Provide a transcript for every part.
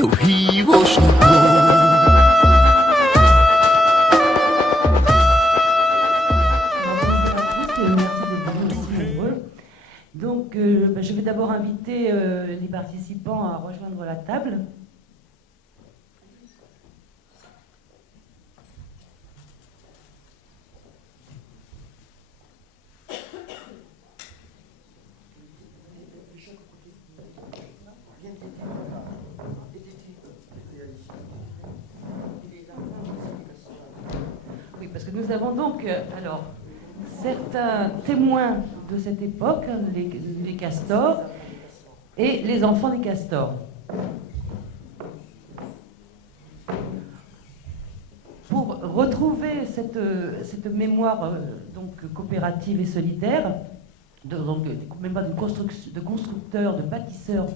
Donc, je vais d'abord inviter les participants à rejoindre la table. Oui, parce que nous avons donc, alors, certains témoins de cette époque, les castors, et les enfants des castors. Pour retrouver cette mémoire donc, coopérative et solidaire, donc mémoire de constructeurs, de bâtisseurs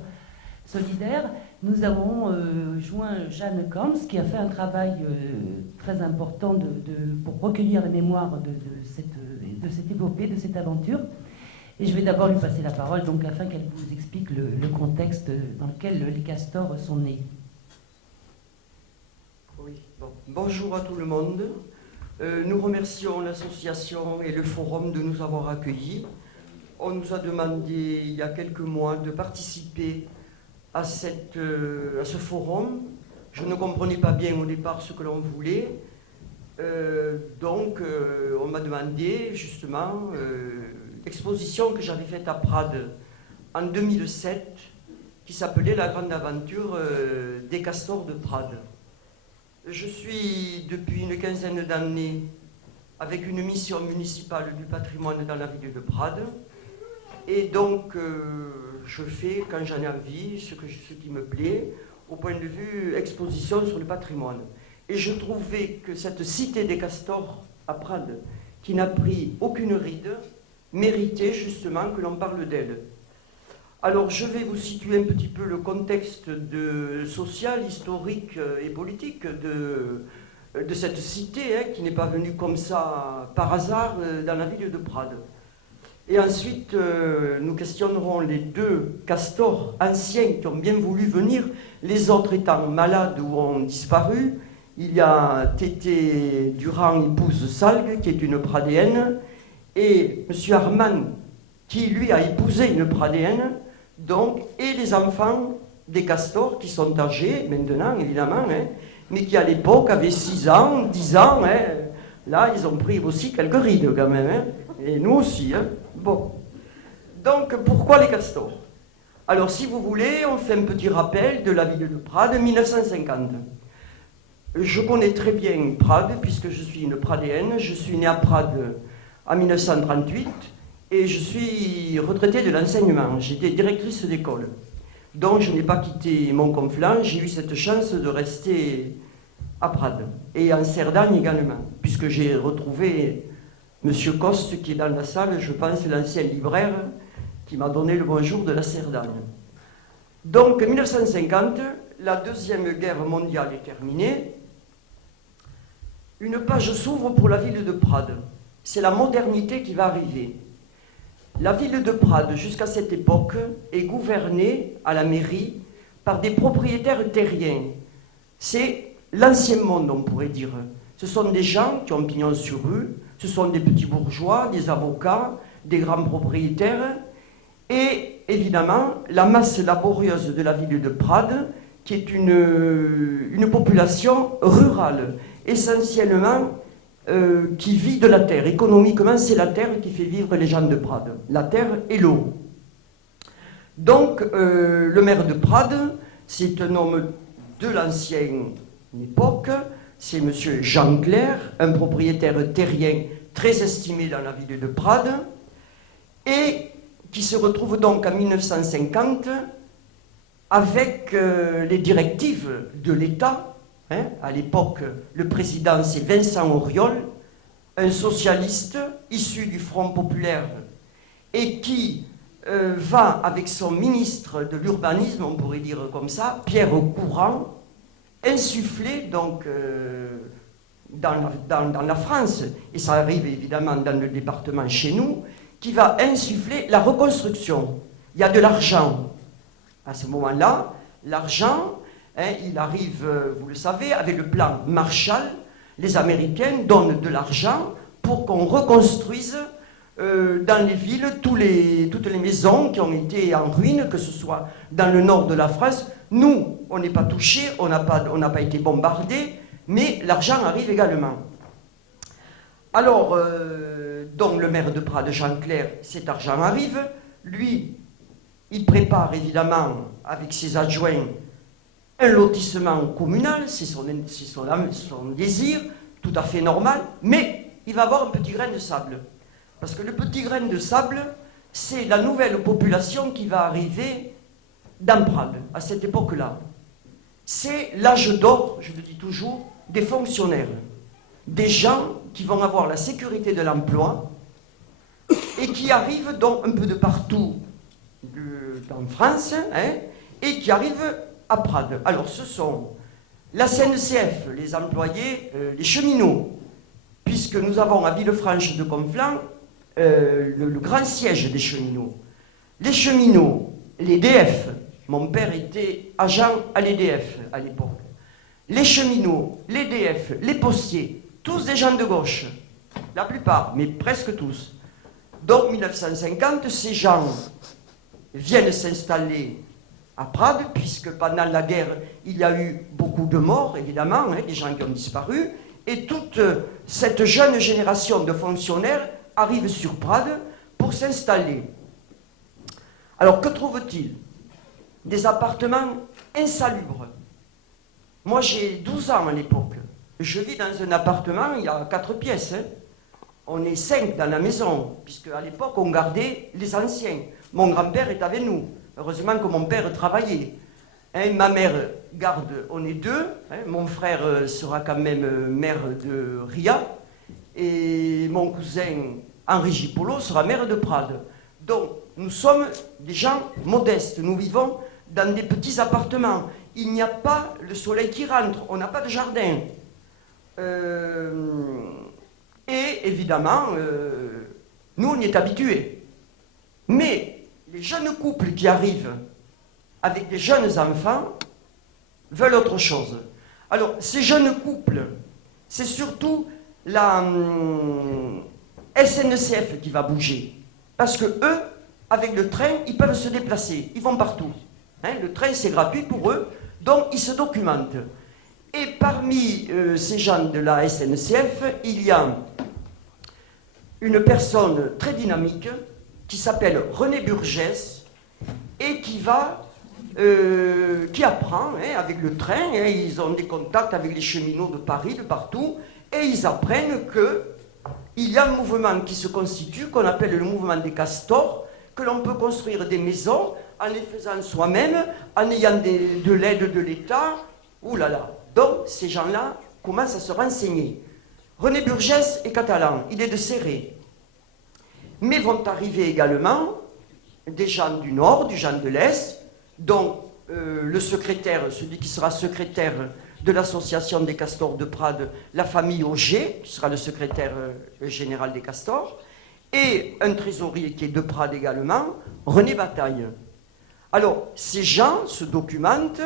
solidaires, nous avons joint Jeanne Kamps, qui a fait un travail très important pour recueillir la mémoire de cette épopée, de cette aventure. Et je vais d'abord lui passer la parole, donc, afin qu'elle vous explique le contexte dans lequel les castors sont nés. Oui, bon. Bonjour à tout le monde. Nous remercions l'association et le forum de nous avoir accueillis. On nous a demandé il y a quelques mois de participer à ce forum. Je ne comprenais pas bien au départ ce que l'on voulait. Donc on m'a demandé justement l'exposition que j'avais faite à Prades en 2007 qui s'appelait La Grande Aventure des Castors de Prades. Je suis depuis une quinzaine d'années avec une mission municipale du patrimoine dans la ville de Prades. Et donc, je fais, quand j'en ai envie, ce qui me plaît, au point de vue exposition sur le patrimoine. Et je trouvais que cette cité des castors à Prades, qui n'a pris aucune ride, méritait justement que l'on parle d'elle. Alors, je vais vous situer un petit peu le contexte social, historique et politique de cette cité, qui n'est pas venue comme ça par hasard dans la ville de Prades. Et ensuite, nous questionnerons les deux castors anciens qui ont bien voulu venir, les autres étant malades ou ont disparu. Il y a Tété Durand, épouse Salgue, qui est une Pradéenne, et M. Armand, qui lui a épousé une Pradéenne, donc, et les enfants des castors qui sont âgés maintenant, évidemment, mais qui à l'époque avaient 6 ans, 10 ans. Là, ils ont pris aussi quelques rides quand même, et nous aussi. Bon. Donc, pourquoi les castors? Alors, si vous voulez, on fait un petit rappel de la ville de Prades, 1950. Je connais très bien Prades, puisque je suis une Pradéenne. Je suis née à Prades en 1938, et je suis retraitée de l'enseignement. J'étais directrice d'école. Donc, je n'ai pas quitté mon conflant. J'ai eu cette chance de rester à Prades, et en Cerdagne également, puisque j'ai retrouvé M. Coste, qui est dans la salle, je pense, l'ancien libraire, qui m'a donné le bonjour de la Cerdagne. Donc, 1950, la Deuxième Guerre mondiale est terminée. Une page s'ouvre pour la ville de Prades. C'est la modernité qui va arriver. La ville de Prades, jusqu'à cette époque, est gouvernée à la mairie par des propriétaires terriens. C'est l'ancien monde, on pourrait dire. Ce sont des gens qui ont pignon sur rue. Ce sont des petits bourgeois, des avocats, des grands propriétaires et évidemment la masse laborieuse de la ville de Prades qui est une population rurale, essentiellement qui vit de la terre. Économiquement, c'est la terre qui fait vivre les gens de Prades, la terre et l'eau. Donc le maire de Prades, c'est un homme de l'ancienne époque. C'est M. Jean Clair, un propriétaire terrien très estimé dans la ville de Prades, et qui se retrouve donc en 1950 avec les directives de l'État. À l'époque, le président, c'est Vincent Auriol, un socialiste issu du Front populaire, et qui va avec son ministre de l'urbanisme, on pourrait dire comme ça, Pierre Courant, insuffler donc dans la France, et ça arrive évidemment dans le département chez nous, qui va insuffler la reconstruction. Il y a de l'argent. À ce moment-là, l'argent, hein, il arrive, vous le savez, avec le plan Marshall, les Américains donnent de l'argent pour qu'on reconstruise dans les villes toutes les maisons qui ont été en ruine, que ce soit dans le nord de la France. Nous, on n'est pas touchés, on n'a pas été bombardés, mais l'argent arrive également. Alors, donc le maire de Prades, Jean Clair, cet argent arrive. Lui, il prépare évidemment, avec ses adjoints, un lotissement communal, c'est son désir, tout à fait normal, mais il va avoir un petit grain de sable. Parce que le petit grain de sable, c'est la nouvelle population qui va arriver dans Prades, à cette époque-là. C'est l'âge d'or, je le dis toujours, des fonctionnaires. Des gens qui vont avoir la sécurité de l'emploi et qui arrivent donc un peu de partout en France, hein, et qui arrivent à Prades. Alors ce sont la SNCF, les employés, les cheminots, puisque nous avons à Villefranche de Conflans le grand siège des cheminots. Les cheminots, l'EDF, mon père était agent à l'EDF à l'époque. Les cheminots, l'EDF, les postiers, tous des gens de gauche, la plupart, mais presque tous. Donc 1950, ces gens viennent s'installer à Prades, puisque pendant la guerre, il y a eu beaucoup de morts, évidemment, hein, des gens qui ont disparu, et toute cette jeune génération de fonctionnaires arrive sur Prades pour s'installer. Alors, que trouve-t-il? Des appartements insalubres. Moi, j'ai 12 ans à l'époque. Je vis dans un appartement, il y a 4 pièces. Hein. On est 5 dans la maison, puisque à l'époque, on gardait les anciens. Mon grand-père est avec nous. Heureusement que mon père travaillait. Hein, ma mère garde, on est 2. Hein, mon frère sera quand même maire de Ria. Et mon cousin Henri Gipolo sera maire de Prades. Donc, nous sommes des gens modestes. Nous vivons dans des petits appartements. Il n'y a pas le soleil qui rentre. On n'a pas de jardin. Et évidemment, nous, on y est habitués. Mais les jeunes couples qui arrivent avec des jeunes enfants veulent autre chose. Alors, ces jeunes couples, c'est surtout la SNCF qui va bouger. Parce que eux, avec le train, ils peuvent se déplacer. Ils vont partout. Hein, le train, c'est gratuit pour eux. Donc, ils se documentent. Et parmi ces gens de la SNCF, il y a une personne très dynamique qui s'appelle René Burgès et qui apprend hein, avec le train. Hein, ils ont des contacts avec les cheminots de Paris, de partout, et ils apprennent qu'il y a un mouvement qui se constitue, qu'on appelle le mouvement des castors, que l'on peut construire des maisons en les faisant soi-même, en ayant de l'aide de l'État. Ouh là là. Donc, ces gens-là commencent à se renseigner. René Burgès est catalan, il est de Céré. Mais vont arriver également des gens du Nord, des gens de l'Est, dont le secrétaire, celui qui sera secrétaire de l'association des castors de Prades, la famille Auger, qui sera le secrétaire général des castors, et un trésorier qui est de Prades également, René Bataille. Alors, ces gens se documentent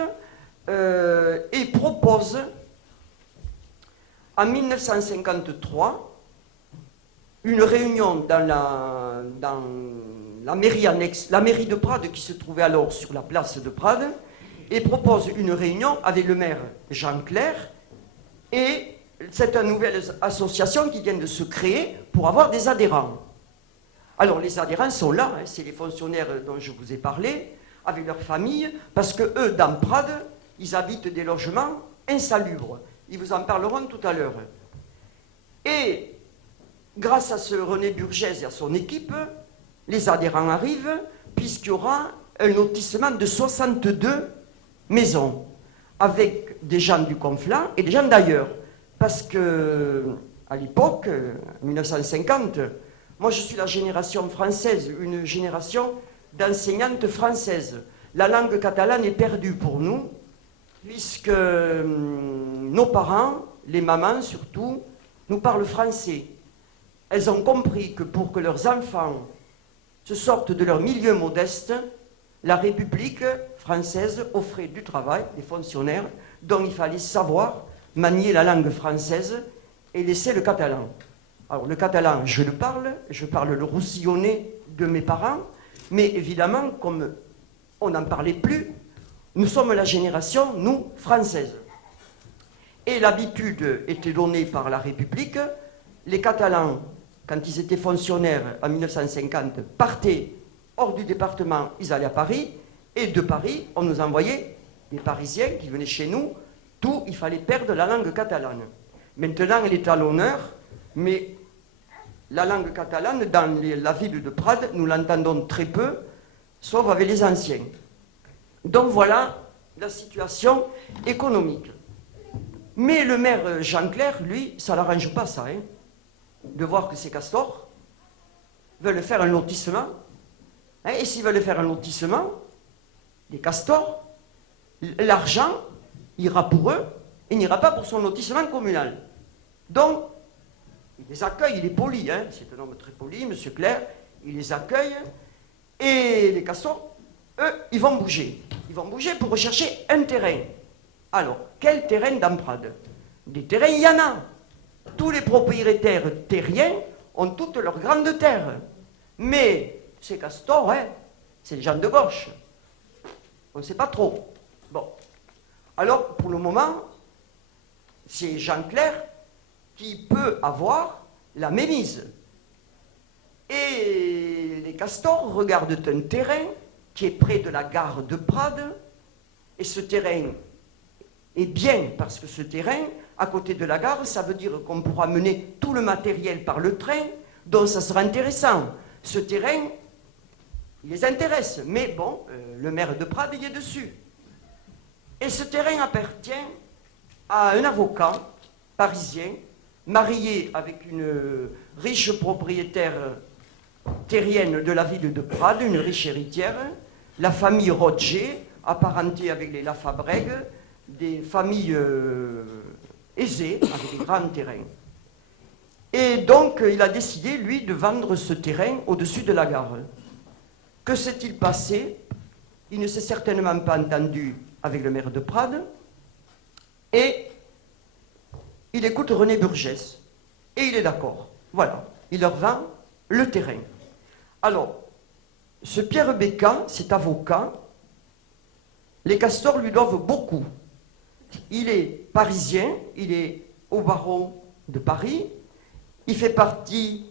et proposent, en 1953, une réunion dans la mairie annexe, la mairie de Prades qui se trouvait alors sur la place de Prades, et propose une réunion avec le maire Jean Clair, et c'est une nouvelle association qui vient de se créer pour avoir des adhérents. Alors les adhérents sont là, hein, c'est les fonctionnaires dont je vous ai parlé, avec leurs familles, parce que eux, dans Prades, ils habitent des logements insalubres. Ils vous en parleront tout à l'heure. Et grâce à ce René Burgès et à son équipe, les adhérents arrivent, puisqu'il y aura un lotissement de 62 maisons, avec des gens du Conflans et des gens d'ailleurs. Parce que, à l'époque, 1950, moi je suis la génération française, une génération d'enseignantes françaises. La langue catalane est perdue pour nous, puisque nos parents, les mamans surtout, nous parlent français. Elles ont compris que pour que leurs enfants se sortent de leur milieu modeste, la République française offrait du travail, des fonctionnaires, dont il fallait savoir manier la langue française et laisser le catalan. Alors le catalan, je parle le roussillonnais de mes parents, mais évidemment, comme on n'en parlait plus, nous sommes la génération, nous, française. Et l'habitude était donnée par la République. Les Catalans, quand ils étaient fonctionnaires en 1950, partaient hors du département, ils allaient à Paris, et de Paris, on nous envoyait des Parisiens qui venaient chez nous, d'où il fallait perdre la langue catalane. Maintenant, elle est à l'honneur, mais la langue catalane, dans la ville de Prades, nous l'entendons très peu, sauf avec les anciens. Donc voilà la situation économique. Mais le maire Jean Clerc, lui, ça ne l'arrange pas ça, hein, de voir que ces castors veulent faire un lotissement. Hein, et s'ils veulent faire un lotissement, les castors, l'argent ira pour eux et n'ira pas pour son lotissement communal. Donc, il les accueille, il est poli, hein, c'est un homme très poli, M. Clerc, il les accueille, et les castors, eux, ils vont bouger. Ils vont bouger pour rechercher un terrain. Alors, quel terrain dans Prades? Des terrains, il y en a. Tous les propriétaires terriens ont toutes leurs grandes terres. Mais ces castors, hein, c'est les gens de gauche. On ne sait pas trop. Bon. Alors, pour le moment, c'est Jean Clerc qui peut avoir la mémise. Et les castors regardent un terrain qui est près de la gare de Prades, et ce terrain est bien, parce que ce terrain, à côté de la gare, ça veut dire qu'on pourra mener tout le matériel par le train, donc ça sera intéressant. Ce terrain, il les intéresse, mais bon, le maire de Prades y est dessus. Et ce terrain appartient à un avocat parisien, marié avec une riche propriétaire terrienne de la ville de Prades, une riche héritière, la famille Roger, apparentée avec les Lafabrègue, des familles aisées, avec des grands terrains. Et donc, il a décidé, lui, de vendre ce terrain au-dessus de la gare. Que s'est-il passé? Il ne s'est certainement pas entendu avec le maire de Prades, et il écoute René Burgès, et il est d'accord. Voilà, il leur vend le terrain. Alors, ce Pierre Bécquat, cet avocat, les castors lui doivent beaucoup. Il est parisien, il est au barreau de Paris, il fait partie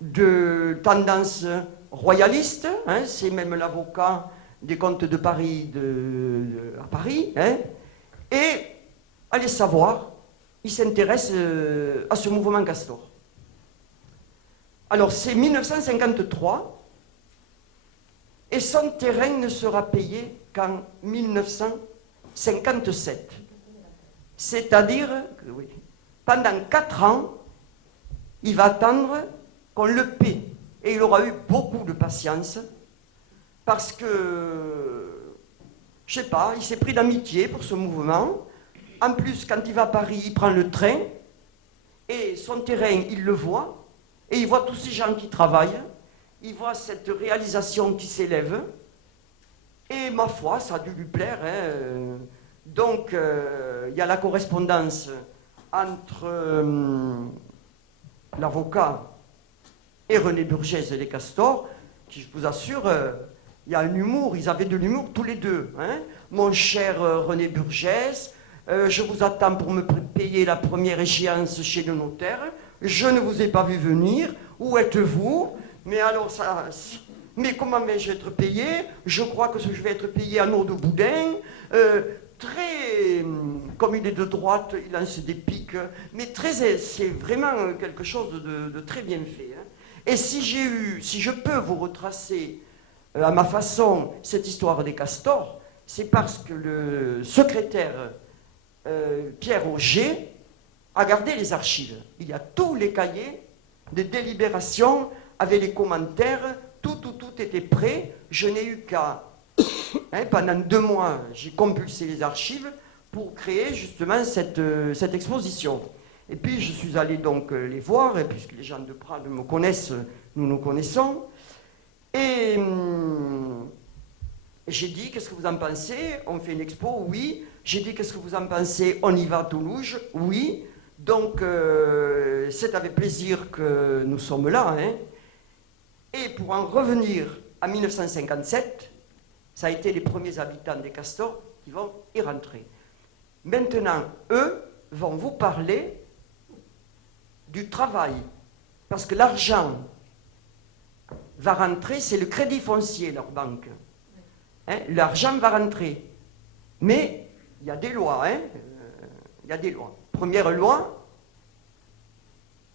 de tendances royalistes, hein, c'est même l'avocat des comtes de Paris à Paris, hein, et allez savoir, il s'intéresse à ce mouvement castor. Alors c'est 1953, et son terrain ne sera payé qu'en 1957. C'est-à-dire que oui, pendant 4 ans, il va attendre qu'on le paie. Et il aura eu beaucoup de patience, parce que, je ne sais pas, il s'est pris d'amitié pour ce mouvement. En plus, quand il va à Paris, il prend le train, et son terrain, il le voit, et il voit tous ces gens qui travaillent, il voit cette réalisation qui s'élève, et ma foi, ça a dû lui plaire. Hein. Donc, il y a la correspondance entre l'avocat et René Burgès et les castors, qui, je vous assure, il y a un humour, ils avaient de l'humour tous les deux. Hein. Mon cher René Burgès, je vous attends pour me payer la première échéance chez le notaire. Je ne vous ai pas vu venir. Où êtes-vous? Mais alors, mais comment vais-je être payé? Je crois que je vais être payé en eau de boudin. Très, comme il est de droite, il lance des piques, mais c'est vraiment quelque chose de très bien fait. Hein. Et si je peux vous retracer à ma façon cette histoire des castors, c'est parce que le secrétaire Pierre Auger a gardé les archives. Il y a tous les cahiers de délibération avec les commentaires, tout était prêt. Je n'ai eu qu'à... Hein, pendant 2 mois, j'ai compulsé les archives pour créer justement cette exposition. Et puis je suis allé donc les voir, et puisque les gens de Prades me connaissent, nous nous connaissons. Et J'ai dit, qu'est-ce que vous en pensez? On fait une expo? Oui. J'ai dit, qu'est-ce que vous en pensez? On y va à Toulouse? Oui. Donc, c'est avec plaisir que nous sommes là. Hein. Et pour en revenir à 1957, ça a été les premiers habitants des Castors qui vont y rentrer. Maintenant, eux vont vous parler du travail. Parce que l'argent va rentrer, c'est le crédit foncier, leur banque. Hein, l'argent va rentrer. Mais il y a des lois. Hein, il y a des lois. Première loi,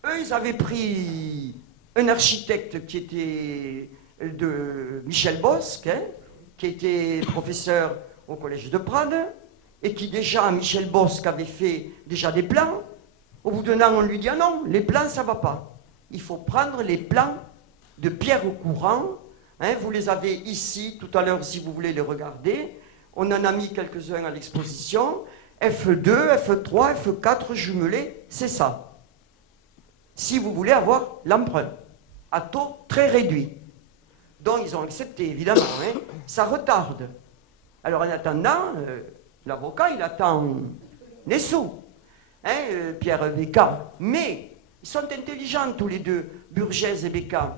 eux, ils avaient pris un architecte qui était de Michel Bosque, hein, qui était professeur au collège de Prades, et qui déjà, Michel Bosque avait fait déjà des plans. Au bout d'un an, on lui dit, ah non, les plans, ça ne va pas. Il faut prendre les plans de Pierre Courant. Hein, vous les avez ici, tout à l'heure, si vous voulez les regarder. On en a mis quelques-uns à l'exposition. F2, F3, F4 jumelés, c'est ça. Si vous voulez avoir l'emprunt, à taux très réduit. Donc, ils ont accepté, évidemment. Hein, ça retarde. Alors, en attendant, l'avocat, il attend les sous. Hein, Pierre Becca. Mais, ils sont intelligents, tous les deux, Burgès et Becca.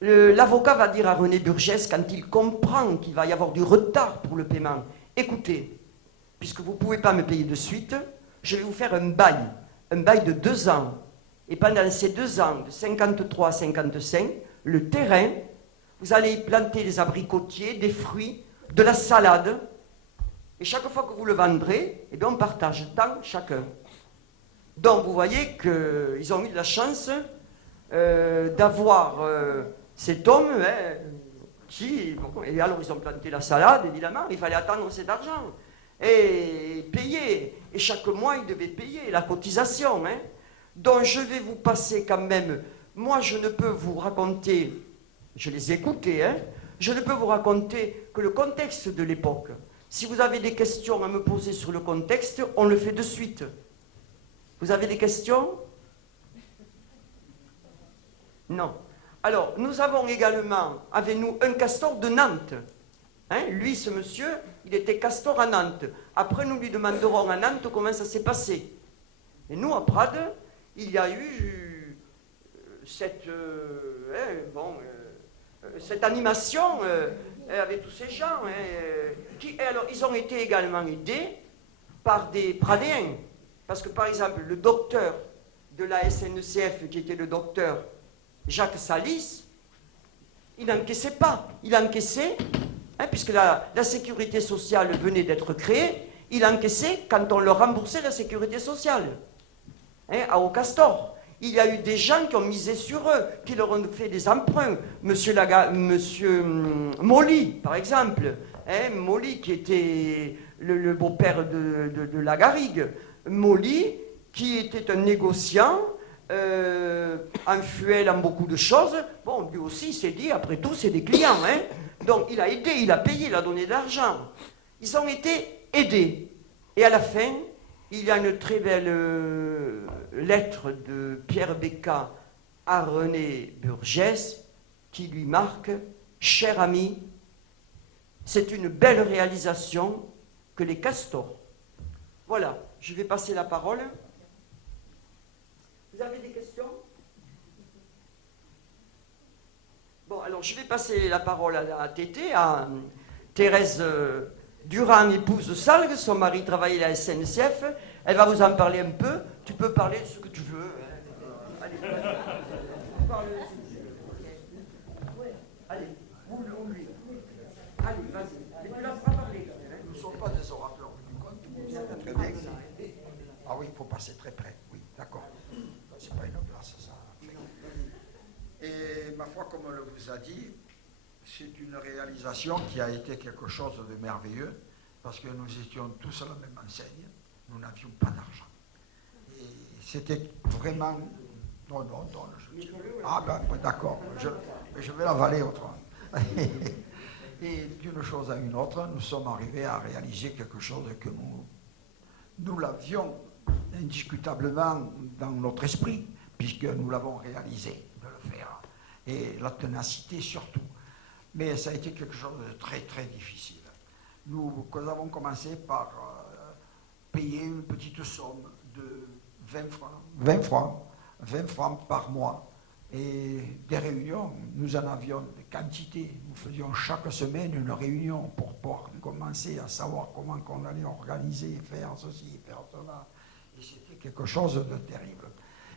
L'avocat va dire à René Burgès, quand il comprend qu'il va y avoir du retard pour le paiement, écoutez, puisque vous ne pouvez pas me payer de suite, je vais vous faire un bail de 2 ans. Et pendant ces 2 ans, de 53 à 55, le terrain, vous allez y planter des abricotiers, des fruits, de la salade. Et chaque fois que vous le vendrez, eh bien on partage tant chacun. Donc vous voyez qu'ils ont eu de la chance d'avoir cet homme qui... Bon, et alors ils ont planté la salade, évidemment, il fallait attendre cet argent. Et payer. Et chaque mois, ils devaient payer la cotisation. Hein. Donc je vais vous passer quand même... Moi, je ne peux vous raconter... Je les ai écoutés, hein. Je ne peux vous raconter que le contexte de l'époque. Si vous avez des questions à me poser sur le contexte, on le fait de suite. Vous avez des questions? Non. Alors, nous avons également avec nous un castor de Nantes. Hein, lui, ce monsieur, il était castor à Nantes. Après, nous lui demanderons à Nantes comment ça s'est passé. Et nous, à Prades, il y a eu cette animation avec tous ces gens. Et alors, ils ont été également aidés par des Pradéens. Parce que, par exemple, le docteur de la SNCF, qui était le docteur Jacques Salis, il n'encaissait pas. Il encaissait, puisque la sécurité sociale venait d'être créée, il encaissait quand on leur remboursait la sécurité sociale. À Au-Castor. Il y a eu des gens qui ont misé sur eux, qui leur ont fait des emprunts. Monsieur Molly, par exemple. Molly, qui était le beau-père de Lagarigue. Molly, qui était un négociant, influel en beaucoup de choses. Bon, lui aussi, il s'est dit, après tout, c'est des clients. Hein. Donc, il a aidé, il a payé, il a donné de l'argent. Ils ont été aidés. Et à la fin, il y a une très belle lettre de Pierre Becca à René Burgès qui lui marque « Cher ami, c'est une belle réalisation que les castors. » Voilà, je vais passer la parole. Vous avez des questions? Bon, alors je vais passer la parole à Tété, à Thérèse Durand, épouse Salgue. Son mari travaillait à la SNCF. Elle va vous en parler un peu. Tu peux parler de ce que tu veux. Allez, parle de ce que tu veux. Allez, ou lui. Allez, vas-y. Mais tu la feras parler. Nous ne sommes pas des orateurs du compte, vous savez très bien. Ah oui, il faut passer très près. Oui, d'accord. C'est pas une place, ça. Et ma foi, comme on le vous a dit, c'est une réalisation qui a été quelque chose de merveilleux, parce que nous étions tous à la même enseigne, nous n'avions pas d'argent. Et c'était vraiment... Non, ah ben, d'accord, je vais l'avaler autrement. Et d'une chose à une autre, nous sommes arrivés à réaliser quelque chose que nous l'avions indiscutablement dans notre esprit, puisque nous l'avons réalisé de le faire. Et la ténacité surtout. Mais ça a été quelque chose de très très difficile. Nous avons commencé par payer une petite somme de 20 francs par mois. Et des réunions, nous en avions des quantités. Nous faisions chaque semaine une réunion pour pouvoir commencer à savoir comment on allait organiser, faire ceci, faire cela. Et c'était quelque chose de terrible.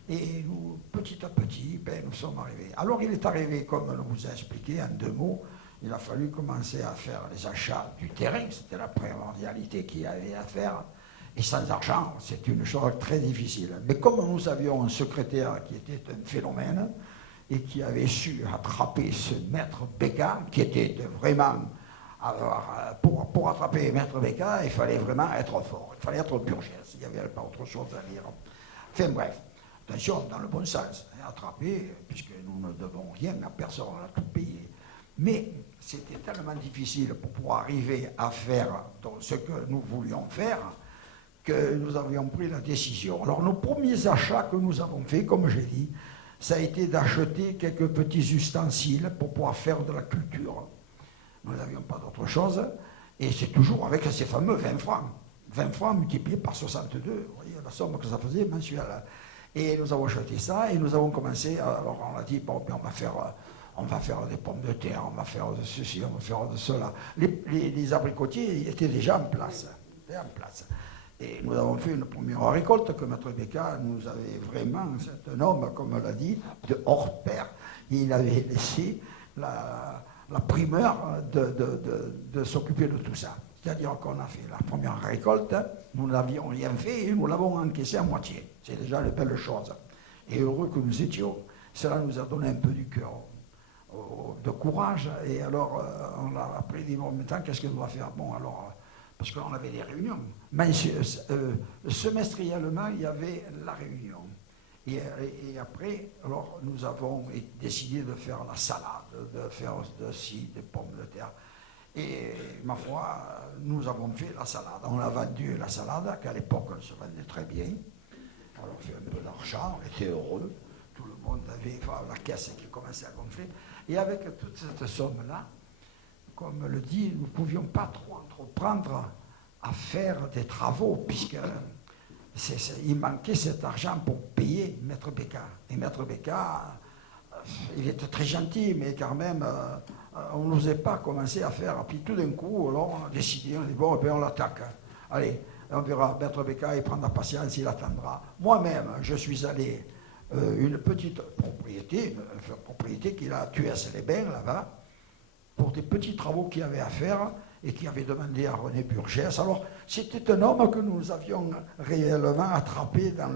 Et nous, petit à petit, nous sommes arrivés. Alors il est arrivé, comme on vous a expliqué en 2 mots, il a fallu commencer à faire les achats du terrain. C'était la primordialité qu'il y avait à faire. Et sans argent, c'est une chose très difficile. Mais comme nous avions un secrétaire qui était un phénomène et qui avait su attraper ce maître Becca, qui était vraiment... Alors, pour attraper maître Becca, il fallait vraiment être fort. Il fallait être Burgès, il n'y avait pas autre chose à dire. Enfin bref, attention, dans le bon sens, attraper, puisque nous ne devons rien à personne, on a tout payé. Mais c'était tellement difficile pour pouvoir arriver à faire ce que nous voulions faire, que nous avions pris la décision. Alors nos premiers achats que nous avons faits, comme j'ai dit, ça a été d'acheter quelques petits ustensiles pour pouvoir faire de la culture. Nous n'avions pas d'autre chose, et c'est toujours avec ces fameux 20 francs. 20 francs multipliés par 62, vous voyez la somme que ça faisait mensuelle. Et nous avons acheté ça, et nous avons commencé, alors on a dit, bon, on va faire des pommes de terre, on va faire de ceci, on va faire de cela. Les abricotiers étaient déjà en place. Et nous avons fait une première récolte que Maître Becca nous avait vraiment, c'est un homme, comme on l'a dit, de hors pair. Il avait laissé la primeur de s'occuper de tout ça. C'est-à-dire qu'on a fait la première récolte, nous n'avions rien fait et nous l'avons encaissé à moitié. C'est déjà une belle chose. Et heureux que nous étions. Cela nous a donné un peu du cœur, de courage. Et alors, on a après dit, bon, maintenant, qu'est-ce qu'on va faire? Bon, alors... parce qu'on avait des réunions. Mais semestriellement, il y avait la réunion. Et après, alors, nous avons décidé de faire la salade, de faire des pommes de terre. Et ma foi, nous avons fait la salade. On a vendu la salade, qu'à l'époque, elle se vendait très bien. On a fait un peu d'argent, on était heureux. Tout le monde avait la caisse qui commençait à gonfler. Et avec toute cette somme-là, comme le dit, nous ne pouvions pas trop entreprendre à faire des travaux, puisque il manquait cet argent pour payer Maître Becca. Et Maître Becca, il était très gentil, mais quand même, on n'osait pas commencer à faire. Puis tout d'un coup, alors, on a décidé, on dit, bon, on l'attaque. Allez, on verra, Maître Becca, il prendra patience, il attendra. Moi-même, je suis allé une petite propriété qu'il a tué à les bains là-bas, pour des petits travaux qu'il avait à faire et qui avait demandé à René Burgès. Alors, c'était un homme que nous avions réellement attrapé dans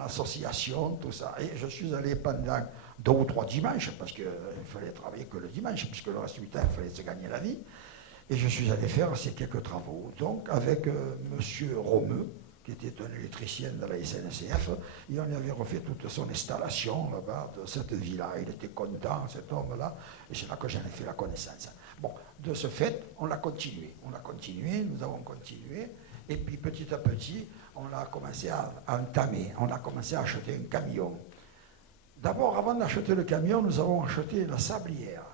l'association, tout ça. Et je suis allé pendant 2 ou 3 dimanches, parce qu'il fallait travailler que le dimanche, puisque le reste du temps, il fallait se gagner la vie. Et je suis allé faire ces quelques travaux. Donc, avec M. Romeu, qui était un électricien de la SNCF, et on avait refait toute son installation là-bas de cette vie-là. Il était content, cet homme-là, et c'est là que j'en ai fait la connaissance. Bon, de ce fait, on l'a continué, nous avons continué, et puis petit à petit, on a commencé à entamer, on a commencé à acheter un camion. D'abord, avant d'acheter le camion, nous avons acheté la sablière,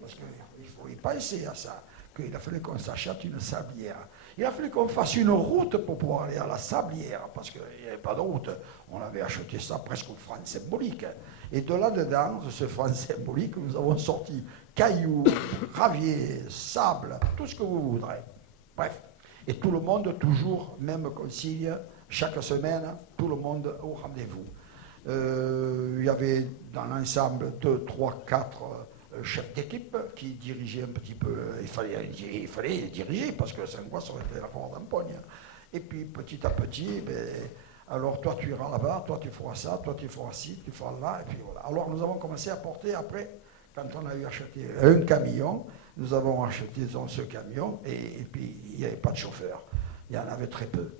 parce qu'il faut y penser à ça, qu'il a fallu qu'on s'achète une sablière. Il a fallu qu'on fasse une route pour pouvoir aller à la sablière, parce qu'il n'y avait pas de route. On avait acheté ça presque au franc symbolique. Et de là-dedans, de ce franc symbolique, nous avons sorti cailloux, gravier, sable, tout ce que vous voudrez. Bref. Et tout le monde, toujours, même consigne, chaque semaine, tout le monde au rendez-vous. Il y avait dans l'ensemble 2, 3, 4 chefs d'équipe qui dirigeaient un petit peu. Il fallait diriger parce que sans quoi ça aurait été la corde en pogne. Et puis petit à petit, alors toi tu iras là-bas, toi tu feras ça, toi tu feras ci, tu feras là, et puis voilà. Alors nous avons commencé à porter après, quand on a eu acheté un camion, nous avons acheté ce camion et puis il n'y avait pas de chauffeur. Il y en avait très peu.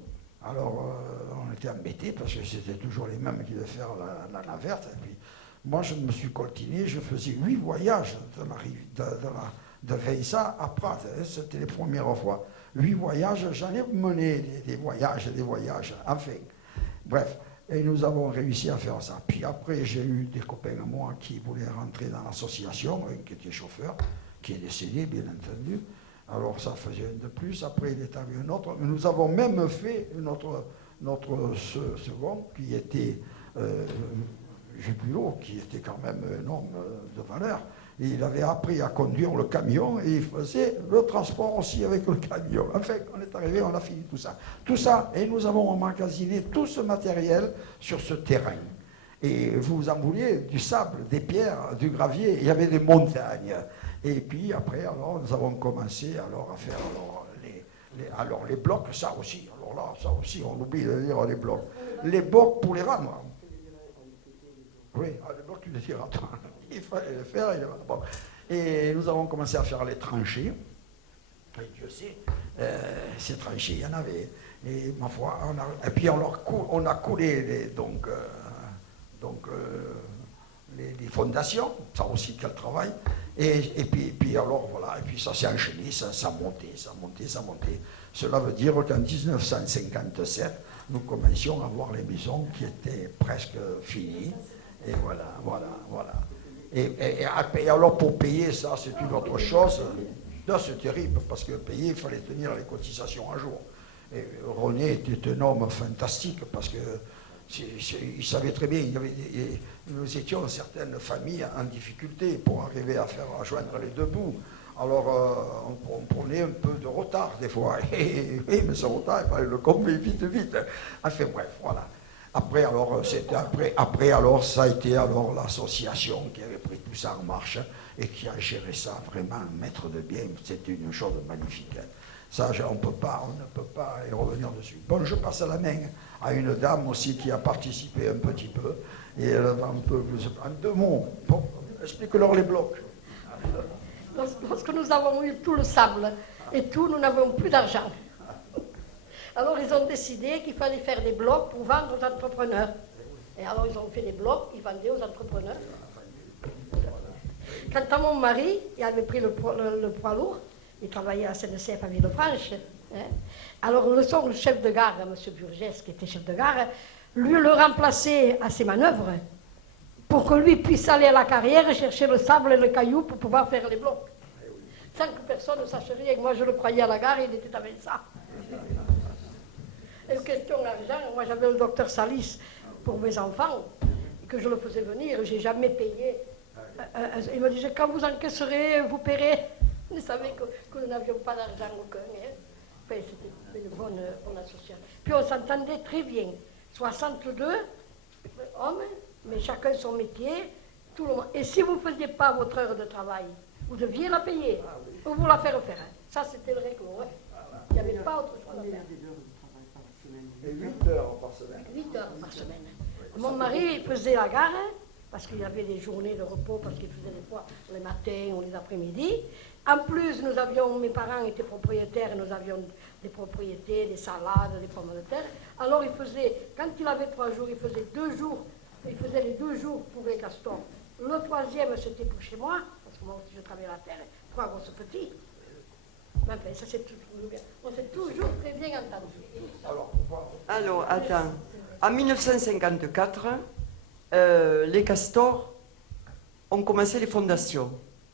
Alors on était embêtés parce que c'était toujours les mêmes qui devaient faire la navette. Et puis, moi, je me suis coltiné, je faisais 8 voyages de Veissa à Prat. C'était les premières fois. 8 voyages, j'en ai mené des voyages. Enfin, bref. Et nous avons réussi à faire ça. Puis après, j'ai eu des copains à moi qui voulaient rentrer dans l'association, un qui était chauffeur, qui est décédé, bien entendu. Alors ça faisait un de plus. Après, il est arrivé un autre. Nous avons même fait notre second, qui était Jupulot, qui était quand même un homme de valeur. Et il avait appris à conduire le camion et il faisait le transport aussi avec le camion. Enfin, on est arrivé, on a fini tout ça. Tout ça, et nous avons emmagasiné tout ce matériel sur ce terrain. Et vous en vouliez du sable, des pierres, du gravier, il y avait des montagnes. Et puis après, alors, nous avons commencé alors, à faire les blocs, ça aussi. Alors là, ça aussi, on oublie de dire les blocs. Les blocs pour les rendre. Oui, les blocs des rendre. Il fallait le faire. Bon. Et nous avons commencé à faire les tranchées. Et Dieu sait, ces tranchées, il y en avait. Et ma foi, et puis on a coulé les fondations, ça aussi quel travail. Et puis alors voilà, et puis ça s'est enchaîné, ça montait. Cela veut dire qu'en 1957, nous commencions à voir les maisons qui étaient presque finies. Et voilà. Et alors pour payer ça, c'est une autre chose. Là, c'est terrible, parce que payer, il fallait tenir les cotisations à jour. Et René était un homme fantastique, parce que il savait très bien, nous étions certaines familles en difficulté pour arriver à joindre les deux bouts. Alors, on prenait un peu de retard des fois. Mais ce retard, il fallait le combler vite. Enfin bref, voilà. Après, alors, ça a été alors l'association qui avait pris tout ça en marche et qui a géré ça vraiment, maître de bien. C'était une chose magnifique. Ça, on ne peut pas y revenir dessus. Bon, je passe la main à une dame aussi qui a participé un petit peu. Et elle va un peu plus. En deux mots, bon, explique-leur les blocs. Lorsque nous avons eu tout le sable et tout, nous n'avons plus d'argent. Alors ils ont décidé qu'il fallait faire des blocs pour vendre aux entrepreneurs. Et alors ils ont fait des blocs, ils vendaient aux entrepreneurs. Quant à mon mari, il avait pris le poids lourd, il travaillait à SNCF à Villefranche. Alors le chef de gare, M. Burgess, qui était chef de gare, lui le remplaçait à ses manœuvres pour que lui puisse aller à la carrière chercher le sable et le caillou pour pouvoir faire les blocs. Sans que personne ne sache rien. Moi je le croyais à la gare, il était avec ça. Et question d'argent, moi j'avais le docteur Salis pour mes enfants, que je le faisais venir, j'ai jamais payé. Il me disait, quand vous encaisserez, vous paierez. Vous savez que nous n'avions pas d'argent aucun. Enfin, c'était une bonne association. Puis on s'entendait très bien. 62 hommes, mais chacun son métier, tout le monde. Et si vous ne faisiez pas votre heure de travail, vous deviez la payer, ou vous la faire faire. Ça, c'était le règle. Il n'y avait pas autre chose à faire. Et 8 heures par semaine. 8 heures par semaine. Mon mari faisait la gare, parce qu'il y avait des journées de repos, parce qu'il faisait des fois les matins ou les après-midi. En plus, mes parents étaient propriétaires, nous avions des propriétés, des salades, des pommes de terre. Alors il faisait, quand il avait 3 jours, il faisait 2 jours. Il faisait les 2 jours pour les castors. Le 3e, c'était pour chez moi, parce que moi aussi je travaillais la terre, 3 grosses petits. Enfin, ça c'est toujours bien. On s'est toujours très bien entendu. Alors, attends. En 1954, les castors ont commencé les fondations.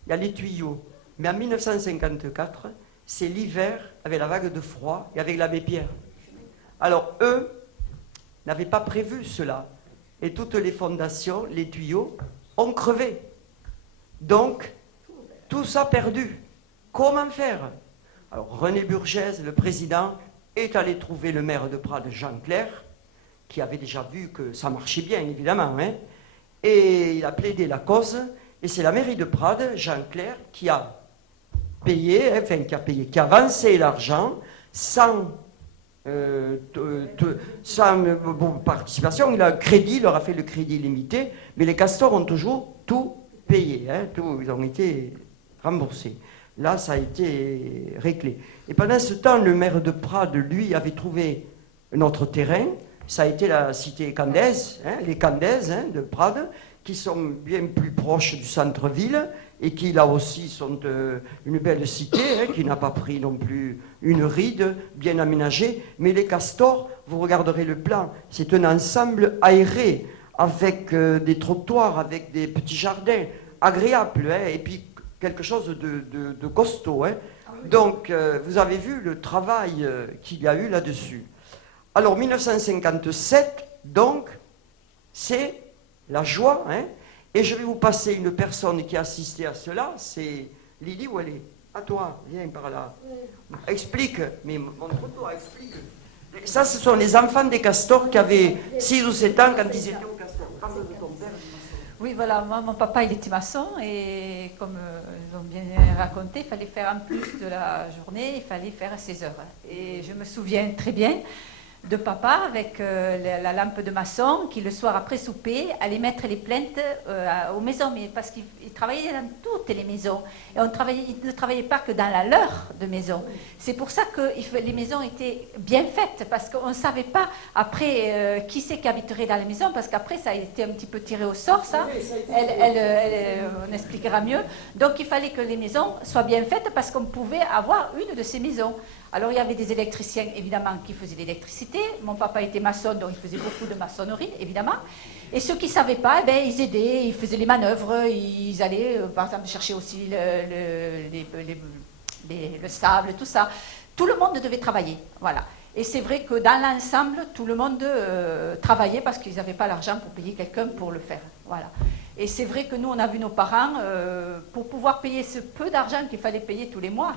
Il y a les tuyaux. Mais en 1954, c'est l'hiver, avec la vague de froid et avec l'abbé Pierre. Alors, eux n'avaient pas prévu cela. Et toutes les fondations, les tuyaux, ont crevé. Donc, tout ça perdu. Comment faire? Alors, René Burgess, le président, est allé trouver le maire de Prades, Jean Clair, qui avait déjà vu que ça marchait bien, évidemment, et il a plaidé la cause, et c'est la mairie de Prades, Jean Clair, qui a avancé l'argent sans participation. Il a un crédit, il leur a fait le crédit limité, mais les castors ont toujours tout payé, ils ont été remboursés. Là, ça a été réglé. Et pendant ce temps, le maire de Prades, lui, avait trouvé notre terrain. Ça a été la cité Candaise, les Candaises de Prades, qui sont bien plus proches du centre-ville et qui, là aussi, sont une belle cité, qui n'a pas pris non plus une ride, bien aménagée. Mais les castors vous regarderez le plan, c'est un ensemble aéré, avec des trottoirs, avec des petits jardins, agréables, hein, et puis quelque chose de costaud. Hein. Donc, vous avez vu le travail qu'il y a eu là-dessus. Alors, 1957, donc, c'est la joie, hein, et je vais vous passer une personne qui a assisté à cela, c'est Lydie, où elle est? À toi, viens par là. Explique, mais montre-toi, explique. Ça, ce sont les enfants des castors qui avaient 6 ou 7 ans quand ils étaient au castor. Parle de ton père. Oui, voilà, moi, mon papa, il était maçon et comme ils ont bien raconté, il fallait faire en plus de la journée, il fallait faire 16 heures. Et je me souviens très bien de papa avec la lampe de maçon qui, le soir après souper, allait mettre les plaintes aux maisons, mais parce qu'il travaillait dans toutes les maisons. Et il ne travaillait pas que dans la leur de maison. C'est pour ça que les maisons étaient bien faites, parce qu'on ne savait pas après qui c'est qui habiterait dans les maisons, parce qu'après ça a été un petit peu tiré au sort, ça. On expliquera mieux. Donc il fallait que les maisons soient bien faites, parce qu'on pouvait avoir une de ces maisons. Alors il y avait des électriciens évidemment qui faisaient l'électricité. Mon papa était maçon, donc il faisait beaucoup de maçonnerie évidemment. Et ceux qui ne savaient pas, ben, ils aidaient, ils faisaient les manœuvres, ils allaient par exemple chercher aussi le sable, tout ça. Tout le monde devait travailler, voilà. Et c'est vrai que dans l'ensemble, tout le monde travaillait parce qu'ils n'avaient pas l'argent pour payer quelqu'un pour le faire, voilà. Et c'est vrai que nous, on a vu nos parents, pour pouvoir payer ce peu d'argent qu'il fallait payer tous les mois,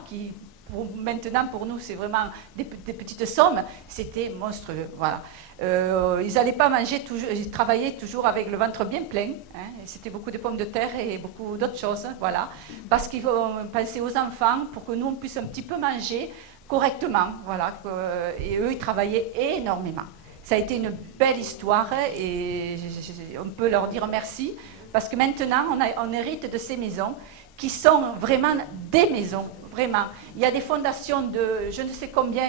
maintenant, pour nous, c'est vraiment des petites sommes. C'était monstrueux, voilà. Ils n'allaient pas manger, ils travaillaient toujours avec le ventre bien plein. Hein, et c'était beaucoup de pommes de terre et beaucoup d'autres choses, voilà. Parce qu'ils pensaient aux enfants pour que nous, on puisse un petit peu manger correctement, voilà. Et eux, ils travaillaient énormément. Ça a été une belle histoire et on peut leur dire merci. Parce que maintenant, on hérite de ces maisons qui sont vraiment des maisons. Vraiment. Il y a des fondations de je ne sais combien,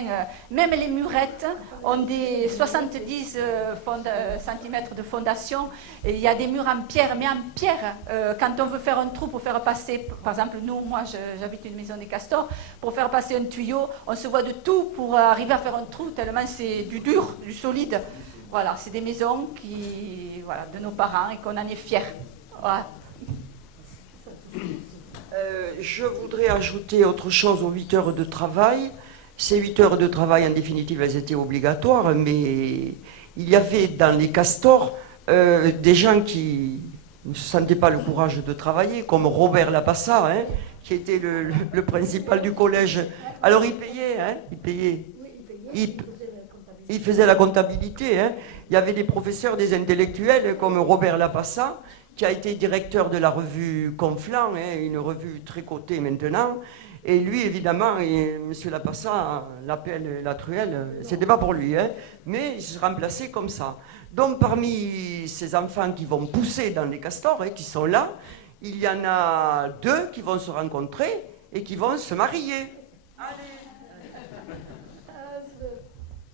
même les murettes ont des 70 cm de fondation. Et il y a des murs en pierre, mais en pierre, quand on veut faire un trou pour faire passer, par exemple, moi j'habite une maison des castors, pour faire passer un tuyau, on se voit de tout pour arriver à faire un trou, tellement c'est du dur, du solide. Voilà, c'est des maisons voilà, de nos parents et qu'on en est fiers. Voilà. Je voudrais ajouter autre chose aux 8 heures de travail. Ces 8 heures de travail, en définitive, elles étaient obligatoires, mais il y avait dans les castors des gens qui ne se sentaient pas le courage de travailler, comme Robert Lapassa, hein, qui était le principal du collège. Alors il payait, hein, il faisait la comptabilité. Hein. Il y avait des professeurs, des intellectuels, comme Robert Lapassa, qui a été directeur de la revue Conflant, hein, une revue très cotée maintenant. Et lui, évidemment, M. Lapassa, l'appel, la truelle, c'était pas pour lui, hein, mais il se remplaçait comme ça. Donc, parmi ces enfants qui vont pousser dans les castors, hein, qui sont là, il y en a 2 qui vont se rencontrer et qui vont se marier. Allez.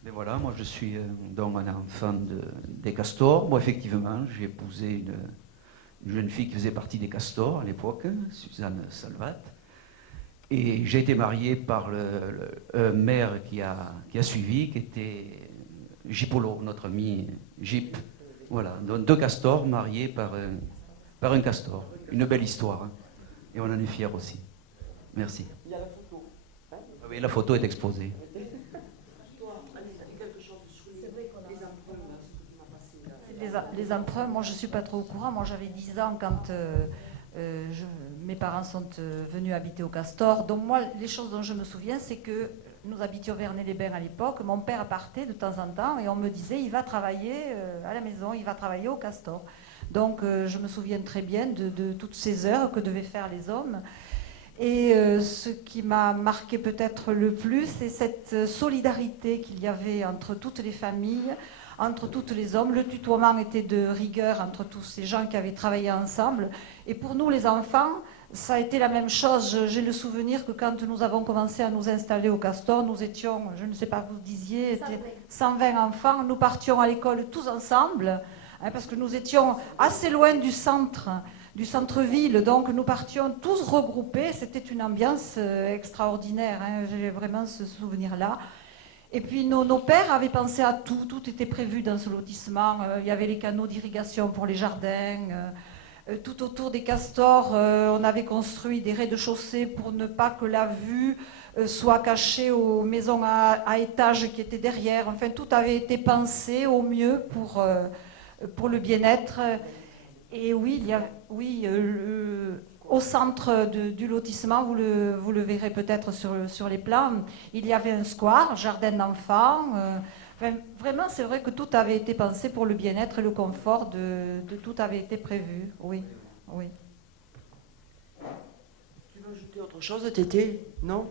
Mais voilà, moi je suis donc un enfant des castors. Moi, effectivement, j'ai épousé une jeune fille qui faisait partie des castors à l'époque, Suzanne Salvat. Et j'ai été marié par le maire qui a suivi, qui était Gipolo, notre ami Gip. Voilà, donc 2 castors mariés par un castor. Une belle histoire. Hein. Et on en est fiers aussi. Merci. Il y a la photo. Hein? Oui, la photo est exposée. Les emprunts, moi je ne suis pas trop au courant. Moi j'avais 10 ans quand mes parents sont venus habiter au Castor. Donc moi, les choses dont je me souviens, c'est que nous habitions Vernet-les-Bains à l'époque. Mon père partait de temps en temps et on me disait il va travailler à la maison, il va travailler au Castor. Donc je me souviens très bien de toutes ces heures que devaient faire les hommes. Et ce qui m'a marqué peut-être le plus, c'est cette solidarité qu'il y avait entre toutes les familles, entre tous les hommes. Le tutoiement était de rigueur entre tous ces gens qui avaient travaillé ensemble. Et pour nous, les enfants, ça a été la même chose. J'ai le souvenir que quand nous avons commencé à nous installer au Castor, nous étions, je ne sais pas, vous disiez, 120 enfants. Nous partions à l'école tous ensemble, hein, parce que nous étions assez loin du centre-ville. Donc nous partions tous regroupés. C'était une ambiance extraordinaire. Hein. J'ai vraiment ce souvenir-là. Et puis nos pères avaient pensé à tout, tout était prévu dans ce lotissement. Il y avait les canaux d'irrigation pour les jardins. Tout autour des castors, on avait construit des rez-de-chaussée pour ne pas que la vue soit cachée aux maisons à étages qui étaient derrière. Enfin, tout avait été pensé au mieux pour le bien-être. Et oui, au centre du lotissement, vous le verrez peut-être sur les plans, il y avait un square, jardin d'enfants. Vraiment, c'est vrai que tout avait été pensé pour le bien-être et le confort de tout avait été prévu. Oui, oui. Tu veux ajouter autre chose, Tété? Non?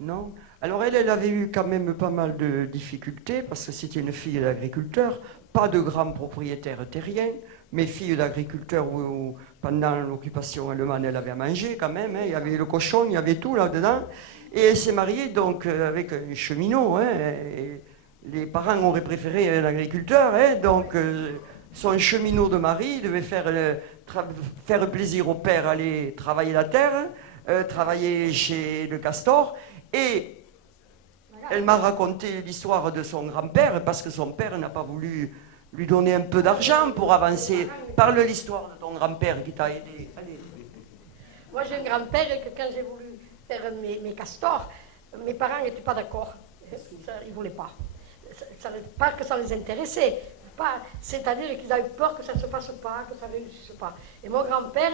Non? Alors elle avait eu quand même pas mal de difficultés parce que c'était une fille d'agriculteur, pas de grand propriétaire terrien, mais fille d'agriculteur où pendant l'occupation allemande elle avait à manger quand même, hein, il y avait le cochon, il y avait tout là-dedans, et elle s'est mariée donc avec un cheminot, hein, et les parents auraient préféré un agriculteur, hein, donc son cheminot de mari devait faire plaisir au père, aller travailler la terre, travailler chez le castor, et elle m'a raconté l'histoire de son grand-père, parce que son père n'a pas voulu lui donner un peu d'argent pour avancer. Parle l'histoire de ton grand-père qui t'a aidé. Allez. Moi, j'ai un grand-père et que quand j'ai voulu faire mes castors, mes parents n'étaient pas d'accord. Ils ne voulaient pas. Pas que ça les intéressait. C'est-à-dire qu'ils avaient peur que ça ne se passe pas, que ça ne réussisse pas. Et mon grand-père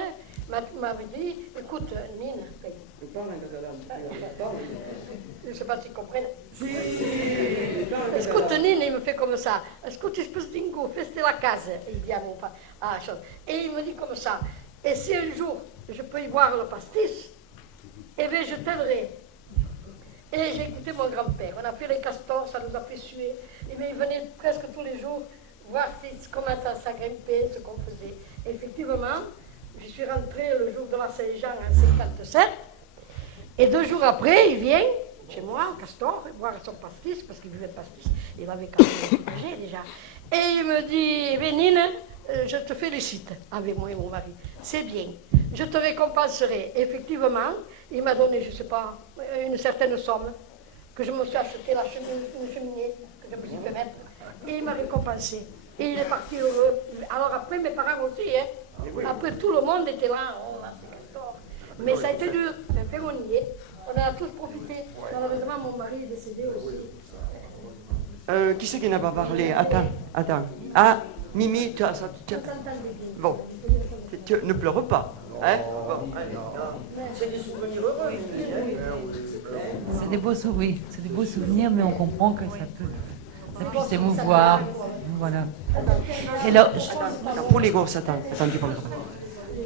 m'avait dit, écoute, Nine, je ne sais pas s'ils comprennent. Écoute, Nine, il me fait comme ça. Écoute, dingo, fais la case. Il dit à mon père. Et il me dit comme ça. Et si un jour je peux y voir le pastis, eh bien je t'aiderai. Et j'ai écouté mon grand-père. On a fait les castors, ça nous a fait suer. Et bien, il venait presque tous les jours voir comment ça grimpait, ce qu'on faisait. Et effectivement, je suis rentrée le jour de la Saint-Jean en 57. Et 2 jours après, il vient chez moi, au castor, voir son pastis, parce qu'il buvait le pastis. Il avait quand même âgé déjà. Et il me dit, Bénine, je te félicite avec moi et mon mari. C'est bien. Je te récompenserai. Effectivement, il m'a donné, je ne sais pas, une certaine somme, que je me suis acheté une cheminée, que je me suis fait mettre, et il m'a récompensé. Et il est parti heureux. Alors après, mes parents aussi, hein. Après, tout le monde était là, on a fait castor. Mais ça a été dur, enfin, on y est. On en a tous profité. Malheureusement, mon mari est décédé aussi. Qui c'est qui n'a pas parlé? Attends. Ah, Mimi, tu as ça. Bon, ne pleure pas. Hein? Bon, allez. C'est des souvenirs heureux ici. C'est des beaux souvenirs, mais on comprend que ça puisse émouvoir. Voilà. Et là, pour les gosses, attends, tu parles pas.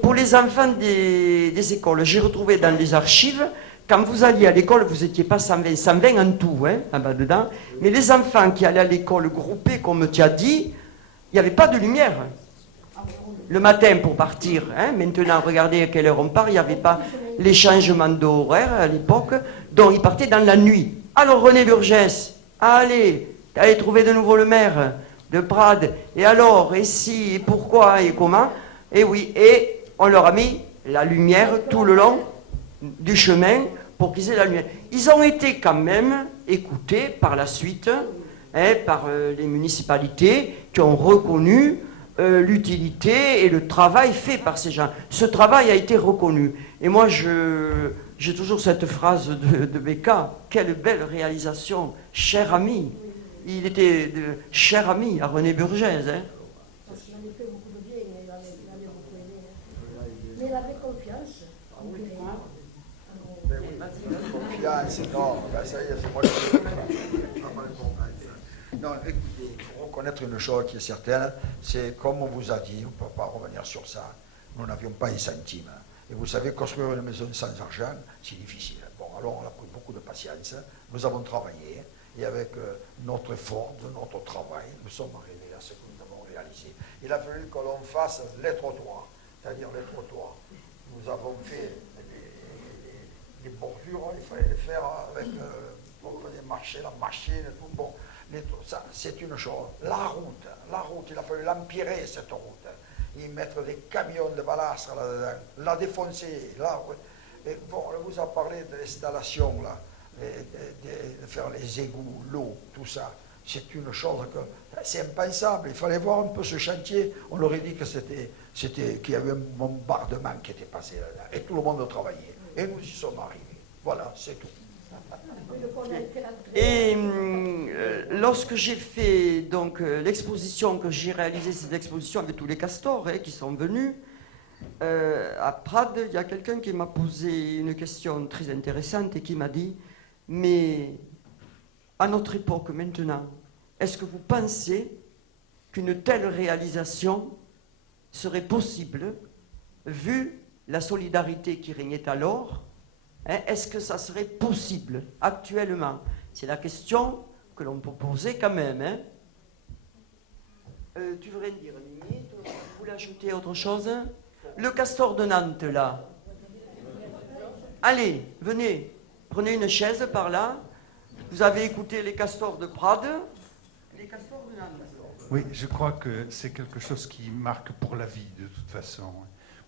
Pour les enfants des écoles, j'ai retrouvé dans les archives, quand vous alliez à l'école, vous n'étiez pas 120 en tout, hein, là-bas dedans, mais les enfants qui allaient à l'école groupés, comme tu as dit, il n'y avait pas de lumière. Le matin pour partir, hein, maintenant, regardez à quelle heure on part, il n'y avait pas les changements d'horaire à l'époque, donc ils partaient dans la nuit. Alors René Burgès, allez trouver de nouveau le maire de Prades, et alors, et si, et pourquoi, et comment, et oui, et on leur a mis la lumière tout le long du chemin pour qu'ils aient la lumière. Ils ont été quand même écoutés par la suite, hein, par les municipalités qui ont reconnu l'utilité et le travail fait par ces gens. Ce travail a été reconnu. Et moi, j'ai toujours cette phrase de Becca, quelle belle réalisation, cher ami. Il était cher ami à René Burgès. Hein. Parce qu'il avait fait beaucoup de bien, il avait beaucoup aidé. Mais il avait confiance. Confiance, non, ben ça y est, c'est moi qui non, écoutez, il faut reconnaître une chose qui est certaine, c'est comme on vous a dit, on ne peut pas revenir sur ça, nous n'avions pas un centime. Et vous savez, construire une maison sans argent, c'est difficile. Bon, alors on a pris beaucoup de patience, nous avons travaillé, et avec notre effort, de notre travail, nous sommes arrivés à ce que nous avons réalisé. Il a fallu que l'on fasse les trottoirs, c'est-à-dire les trottoirs. Nous avons fait les bordures, il fallait les faire avec, on faisait marcher la machine, tout bon. Ça, c'est une chose. La route, il a fallu l'empirer, cette route. Y mettre des camions de balastres là-dedans, la défoncer. Là, et bon, on vous a parlé de l'installation, là. de faire les égouts, l'eau, tout ça. C'est une chose que c'est impensable. Il fallait voir un peu ce chantier. On leur aurait dit que qu'il y avait un bombardement qui était passé là-dedans. Et tout le monde travaillait. Et nous y sommes arrivés. Voilà, c'est tout. Et lorsque j'ai fait donc l'exposition que j'ai réalisée, cette exposition avec tous les castors qui sont venus, à Prades, il y a quelqu'un qui m'a posé une question très intéressante et qui m'a dit « Mais à notre époque maintenant, est-ce que vous pensez qu'une telle réalisation serait possible vu la solidarité qui régnait alors ? Est-ce que ça serait possible actuellement ?» C'est la question que l'on peut poser quand même. Tu voudrais dire, Mimi, tu voulais ajouter autre chose? Le castor de Nantes, là. Allez, venez, prenez une chaise par là. Vous avez écouté les castors de Prades. Les castors de Nantes. Oui, je crois que c'est quelque chose qui marque pour la vie, de toute façon.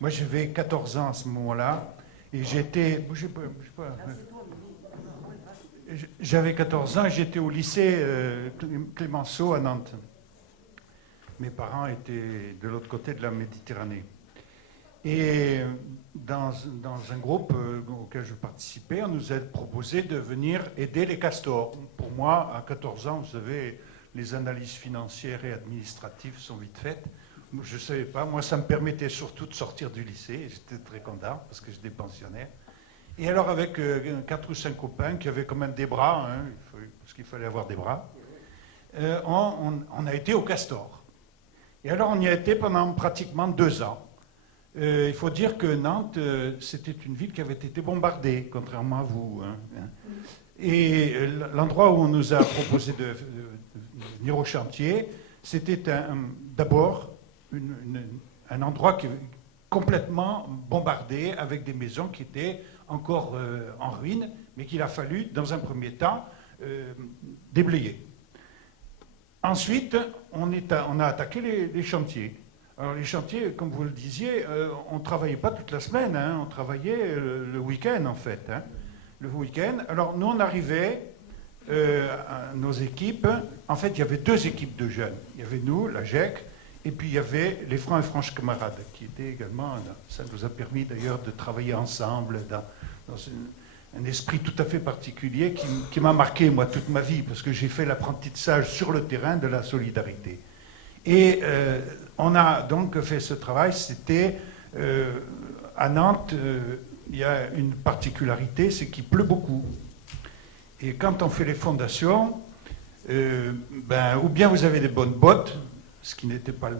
Moi, j'avais 14 ans à ce moment-là, et j'étais... J'avais 14 ans et j'étais au lycée Clémenceau à Nantes. Mes parents étaient de l'autre côté de la Méditerranée. Et dans un groupe auquel je participais, on nous a proposé de venir aider les castors. Pour moi, à 14 ans, vous savez, les analyses financières et administratives sont vite faites. Je ne savais pas. Moi, ça me permettait surtout de sortir du lycée. J'étais très content parce que j'étais pensionnaire. Et alors, avec 4 ou 5 copains qui avaient quand même des bras, parce qu'il fallait avoir des bras, on a été au Castor. Et alors, on y a été pendant pratiquement 2 ans. Il faut dire que Nantes, c'était une ville qui avait été bombardée, contrairement à vous. Et l'endroit où on nous a proposé de venir au chantier, c'était d'abord un endroit qui complètement bombardé, avec des maisons qui étaient encore en ruine, mais qu'il a fallu, dans un premier temps, déblayer. Ensuite, on a attaqué les chantiers. Alors les chantiers, comme vous le disiez, on ne travaillait pas toute la semaine, on travaillait le week-end en fait. Le week-end. Alors nous, on arrivait, nos équipes, en fait il y avait 2 équipes de jeunes. Il y avait nous, la GEC, et puis il y avait les Francs et Franches Camarades, qui étaient également, ça nous a permis d'ailleurs de travailler ensemble dans un esprit tout à fait particulier qui m'a marqué moi toute ma vie, parce que j'ai fait l'apprentissage sur le terrain de la solidarité. Et on a donc fait ce travail. C'était à Nantes, il y a une particularité, c'est qu'il pleut beaucoup. Et quand on fait les fondations, ou bien vous avez des bonnes bottes, ce qui n'était pas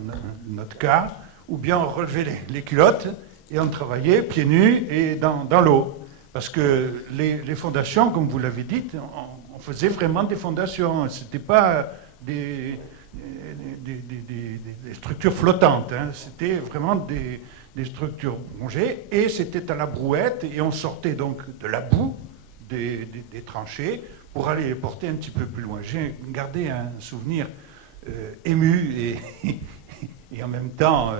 notre cas, ou bien on relevait les culottes et on travaillait pieds nus et dans l'eau. Parce que les fondations, comme vous l'avez dit, on faisait vraiment des fondations. Ce n'était pas des structures flottantes, c'était vraiment des structures rongées, et c'était à la brouette, et on sortait donc de la boue des tranchées pour aller les porter un petit peu plus loin. J'ai gardé un souvenir ému et en même temps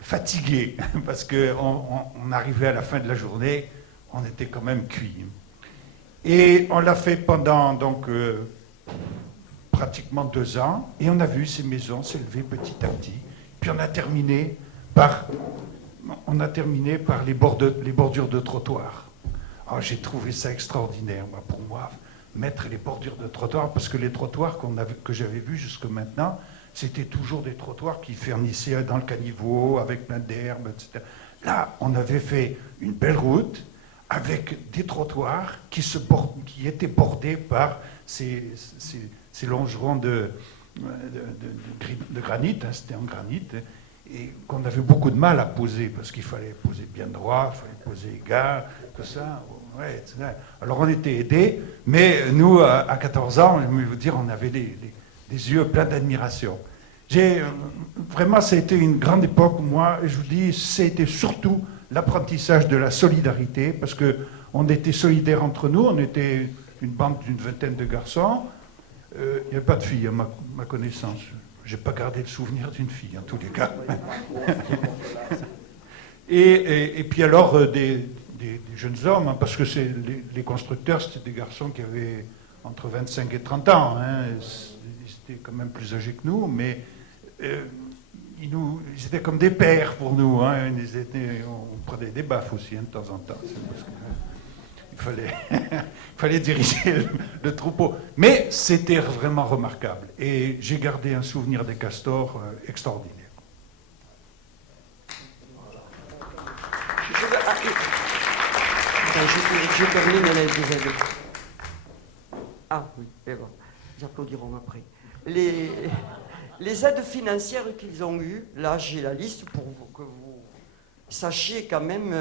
fatigué, parce qu'on arrivait à la fin de la journée, on était quand même cuit. Et on l'a fait pendant donc pratiquement 2 ans, et on a vu ces maisons s'élever petit à petit. Puis on a terminé par les bordures de trottoirs. Alors j'ai trouvé ça extraordinaire, pour moi, mettre les bordures de trottoirs, parce que les trottoirs que j'avais vus jusque maintenant, c'était toujours des trottoirs qui fernissaient dans le caniveau, avec plein d'herbes, etc. Là, on avait fait une belle route, avec des trottoirs qui étaient bordés par ces longerons de granit, c'était en granit, et qu'on avait beaucoup de mal à poser, parce qu'il fallait poser bien droit, il fallait poser égard, tout ça. Ouais, etc. Alors on était aidés, mais nous, à 14 ans, je vais vous dire, on avait des yeux pleins d'admiration. Vraiment, ça a été une grande époque, moi, et je vous dis, c'était surtout l'apprentissage de la solidarité, parce qu'on était solidaires entre nous, on était une bande d'une 20aine de garçons. Il n'y avait pas de filles, à ma connaissance. Je n'ai pas gardé le souvenir d'une fille, en tous les cas. Et puis alors, des jeunes hommes, hein, parce que les constructeurs, c'était des garçons qui avaient entre 25 et 30 ans. Hein, ils étaient quand même plus âgés que nous, mais ils étaient comme des pères pour nous. Hein, on prenait des baffes aussi, hein, de temps en temps. Parce que, il fallait diriger le troupeau. Mais c'était vraiment remarquable. Et j'ai gardé un souvenir des castors extraordinaire. Je termine les aides. Ah oui, mais bon, ils applaudiront après. Les aides financières qu'ils ont eues, là j'ai la liste pour que vous sachiez quand même,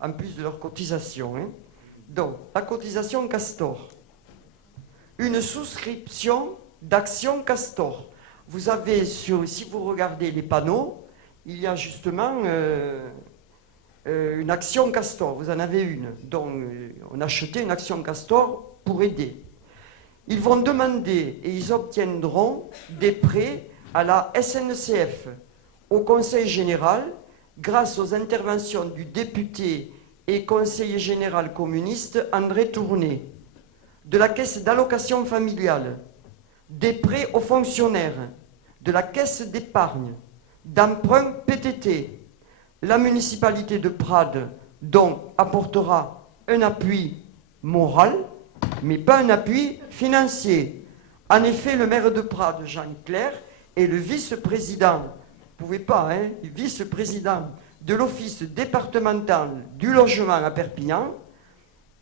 en plus de leur cotisation. Hein. Donc, la cotisation Castor, une souscription d'action Castor. Vous avez, si vous regardez les panneaux, il y a justement une action Castor, vous en avez une. Donc, on a acheté une action Castor pour aider. Ils vont demander et ils obtiendront des prêts à la SNCF, au Conseil général, grâce aux interventions du député et conseiller général communiste André Tourné, de la caisse d'allocation familiale, des prêts aux fonctionnaires, de la caisse d'épargne, d'emprunt PTT. La municipalité de Prades, donc, apportera un appui moral, mais pas un appui financier. En effet, le maire de Prades, Jean Clair, est le vice-président, vous ne pouvez pas, hein, vice-président de l'Office départemental du logement à Perpignan,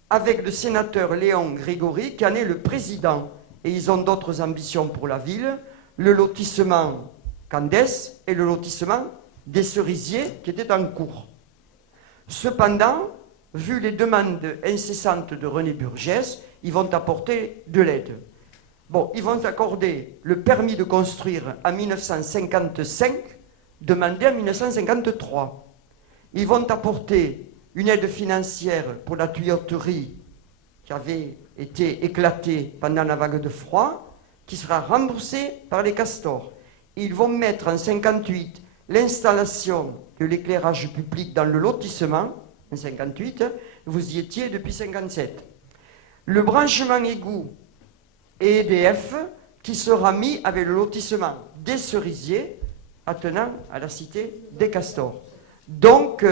avec le sénateur Léon Grégory, qui en est le président. Et ils ont d'autres ambitions pour la ville, le lotissement Candès et le lotissement des Cerisiers, qui étaient en cours. Cependant, vu les demandes incessantes de René Burgès, ils vont apporter de l'aide. Bon, ils vont accorder le permis de construire en 1955, demandé en 1953. Ils vont apporter une aide financière pour la tuyauterie qui avait été éclatée pendant la vague de froid, qui sera remboursée par les castors. Ils vont mettre en 58 l'installation de l'éclairage public dans le lotissement, en 58, vous y étiez depuis 57. Le branchement égout et EDF qui sera mis avec le lotissement des Cerisiers attenant à la cité des Castors. Donc,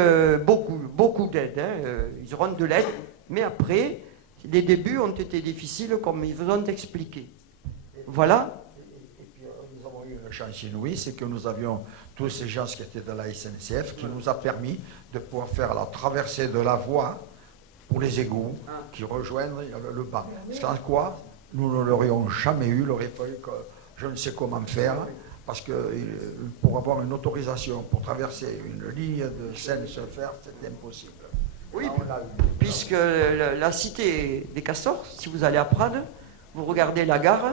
beaucoup d'aide. Hein. Ils auront de l'aide, mais après, les débuts ont été difficiles, comme ils vous ont expliqué. Voilà. Et puis, nous avons eu une chance inouïe, c'est que nous avions tous ces gens qui étaient de la SNCF, qui nous a permis de pouvoir faire la traversée de la voie pour les égouts qui rejoignent le bas. Sans quoi, nous ne l'aurions jamais eu, il aurait fallu que je ne sais comment faire, parce que pour avoir une autorisation pour traverser une ligne de Seine-sur-Fer, c'était impossible. Oui, puisque la cité des Castors, si vous allez à Prades, vous regardez la gare,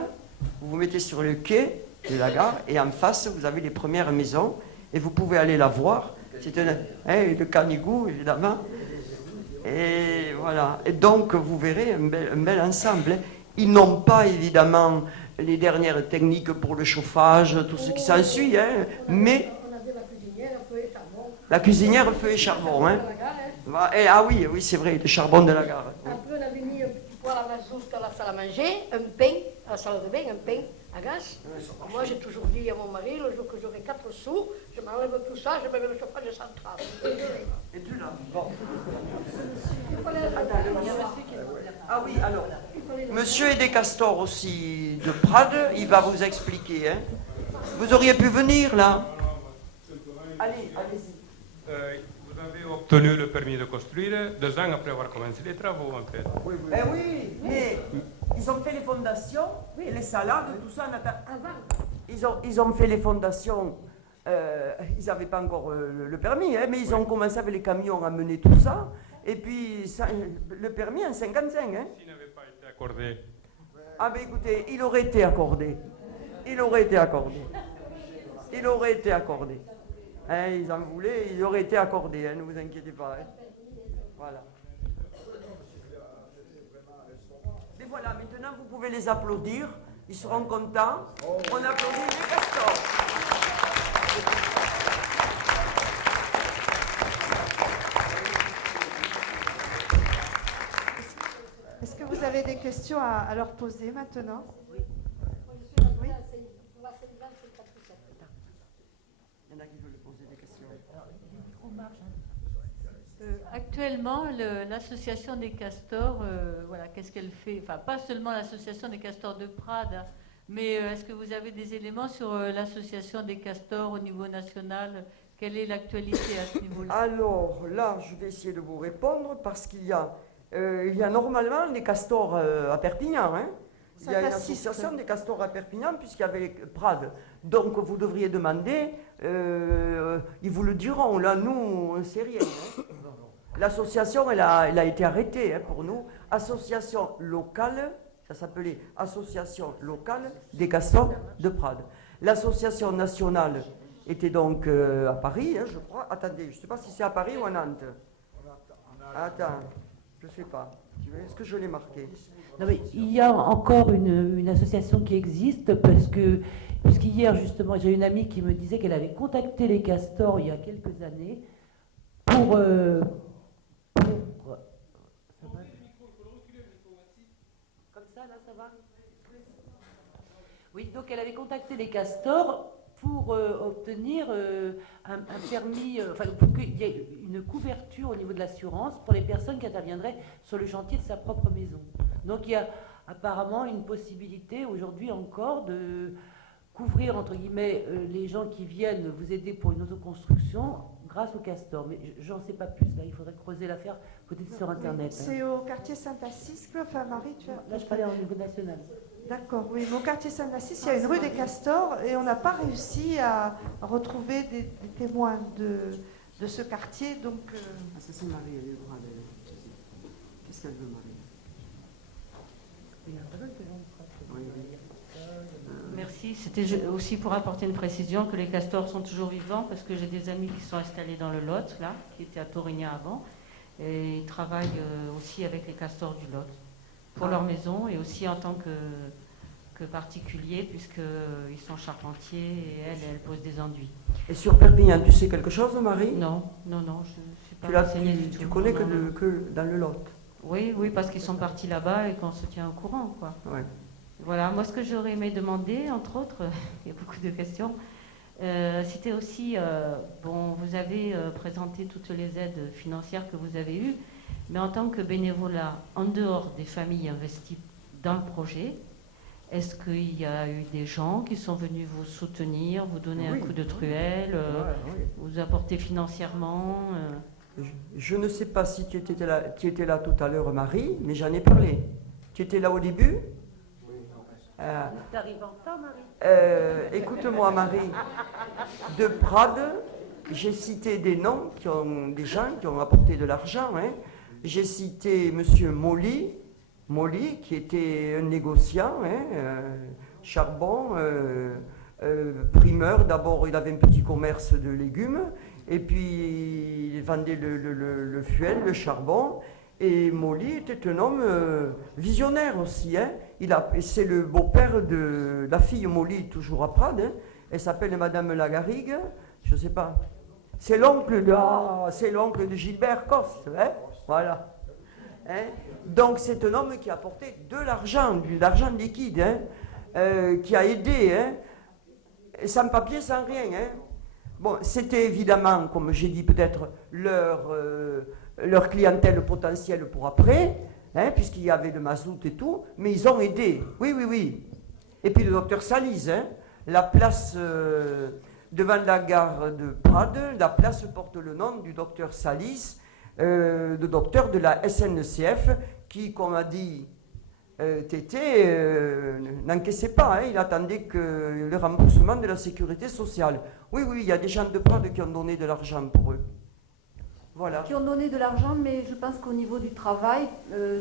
vous vous mettez sur le quai de la gare, et en face, vous avez les premières maisons, et vous pouvez aller la voir. C'est le Canigou, évidemment. Et voilà. Et donc, vous verrez un bel ensemble. Ils n'ont pas, évidemment, les dernières techniques pour le chauffage, tout ce qui s'ensuit, hein, mais... On avait la cuisinière, feu et charbon. La cuisinière, feu et charbon, hein. Et, ah oui, c'est vrai, le charbon de la gare. Après, on avait mis un petit poêle à mazout à la salle à manger, un pain à la salle de bain, un pain à gaz. Moi, j'ai toujours dit à mon mari, le jour que j'aurai 4 sous, je m'enlève tout ça, je mets le chauffage central. Et tu l'as. Bon. Il fallait Ah oui, alors, Monsieur est des Castors aussi de Prades, il va vous expliquer. Hein. Vous auriez pu venir là. Allez, allez-y. Vous avez obtenu le permis de construire 2 ans après avoir commencé les travaux, en fait. Oui, mais ils ont fait les fondations, et les salades, tout ça. Ils ont fait les fondations, ils n'avaient pas encore le permis, hein, mais ils ont commencé avec les camions à mener tout ça. Et puis, ça, le permis en 55. Hein. S'il n'avait pas été accordé. Ah ben écoutez, il aurait été accordé. Il aurait été accordé. Il aurait été accordé. Hein, ils en voulaient, il aurait été accordé, hein, ne vous inquiétez pas. Hein. Voilà. Mais voilà, maintenant vous pouvez les applaudir, ils seront contents. On applaudit les Castors. questions à leur poser maintenant. Moi, je suis la première, c'est ma cellule, c'est 4 ou 7. Il y en a qui veulent poser des questions. Actuellement, l'association des castors, voilà, qu'est-ce qu'elle fait? Enfin, pas seulement l'association des castors de Prades, hein, mais est-ce que vous avez des éléments sur l'association des castors au niveau national? Quelle est l'actualité à ce niveau-là? Alors là, je vais essayer de vous répondre parce qu'il y a normalement des castors à Perpignan. Hein. Il y a une association des castors à Perpignan puisqu'il y avait Prades. Donc vous devriez demander, ils vous le diront. Là, nous, on ne sait rien. Hein. L'association, elle a été arrêtée pour nous. Association locale, ça s'appelait Association locale des castors de Prades. L'association nationale était donc à Paris, je crois. Attendez, je ne sais pas si c'est à Paris ou à Nantes. Attends, je ne sais pas. Est-ce que je l'ai marqué? Non, mais il y a encore une association qui existe puisqu'hier justement j'ai une amie qui me disait qu'elle avait contacté les castors il y a quelques années pour comme ça là ça va? Oui, donc elle avait contacté les castors pour obtenir un permis, pour qu'il y ait une couverture au niveau de l'assurance pour les personnes qui interviendraient sur le chantier de sa propre maison. Donc il y a apparemment une possibilité aujourd'hui encore de couvrir, entre guillemets, les gens qui viennent vous aider pour une autoconstruction grâce au castor. Mais j'en sais pas plus, là, il faudrait creuser l'affaire peut-être sur Internet. Oui, c'est au quartier Saint-Assisque, enfin Marie, tu as... Là, je parlais au niveau national. D'accord, oui, mais au quartier Saint-Assisque, il y a une rue des Castors et on n'a pas réussi à retrouver des témoins de ce quartier, donc... Ah, ça c'est Marie, elle est droite, elle. Qu'est-ce qu'elle veut, Marie? Merci. C'était aussi pour apporter une précision que les castors sont toujours vivants parce que j'ai des amis qui sont installés dans le Lot, là, qui étaient à Torignan avant, et ils travaillent aussi avec les castors du Lot pour leur maison et aussi en tant que particuliers puisqu'ils sont charpentiers et elle pose des enduits. Et sur Perpignan, tu sais quelque chose, Marie? Non, je ne suis pas renseignée du tout. Tu connais que dans le Lot? Oui, parce qu'ils sont partis là-bas et qu'on se tient au courant, quoi. Ouais. Voilà, moi ce que j'aurais aimé demander, entre autres, il y a beaucoup de questions, c'était aussi, vous avez présenté toutes les aides financières que vous avez eues, mais en tant que bénévolat, en dehors des familles investies dans le projet, est-ce qu'il y a eu des gens qui sont venus vous soutenir, vous donner un coup de truelle, vous apporter financièrement Je ne sais pas si tu étais là tout à l'heure, Marie, mais j'en ai parlé. Tu étais là au début? Tu arrives en retard, Marie? Écoute-moi, Marie. De Prades, j'ai cité des noms, des gens qui ont apporté de l'argent. Hein. J'ai cité M. Molly, qui était un négociant, charbon, primeur. D'abord, il avait un petit commerce de légumes, et puis il vendait le fuel, le charbon. Et Molly était un homme visionnaire aussi. Hein. C'est le beau-père de la fille Molly, toujours à Prades. Hein. Elle s'appelle Madame Lagarigue, je ne sais pas. C'est l'oncle de Gilbert Coste. Hein. Voilà. Hein. Donc c'est un homme qui a apporté de l'argent liquide, hein, qui a aidé, hein, sans papier, sans rien. Hein. Bon, c'était évidemment, comme j'ai dit, peut-être leur clientèle potentielle pour après, hein, puisqu'il y avait le mazout et tout, mais ils ont aidé. Oui. Et puis le docteur Salise, hein, la place devant la gare de Prades, la place porte le nom du docteur Salise, le docteur de la SNCF, qui, comme a dit Tété, n'encaissait pas, hein, il attendait que le remboursement de la sécurité sociale. Oui, il y a des gens de Prades qui ont donné de l'argent pour eux. Voilà. Qui ont donné de l'argent, mais je pense qu'au niveau du travail,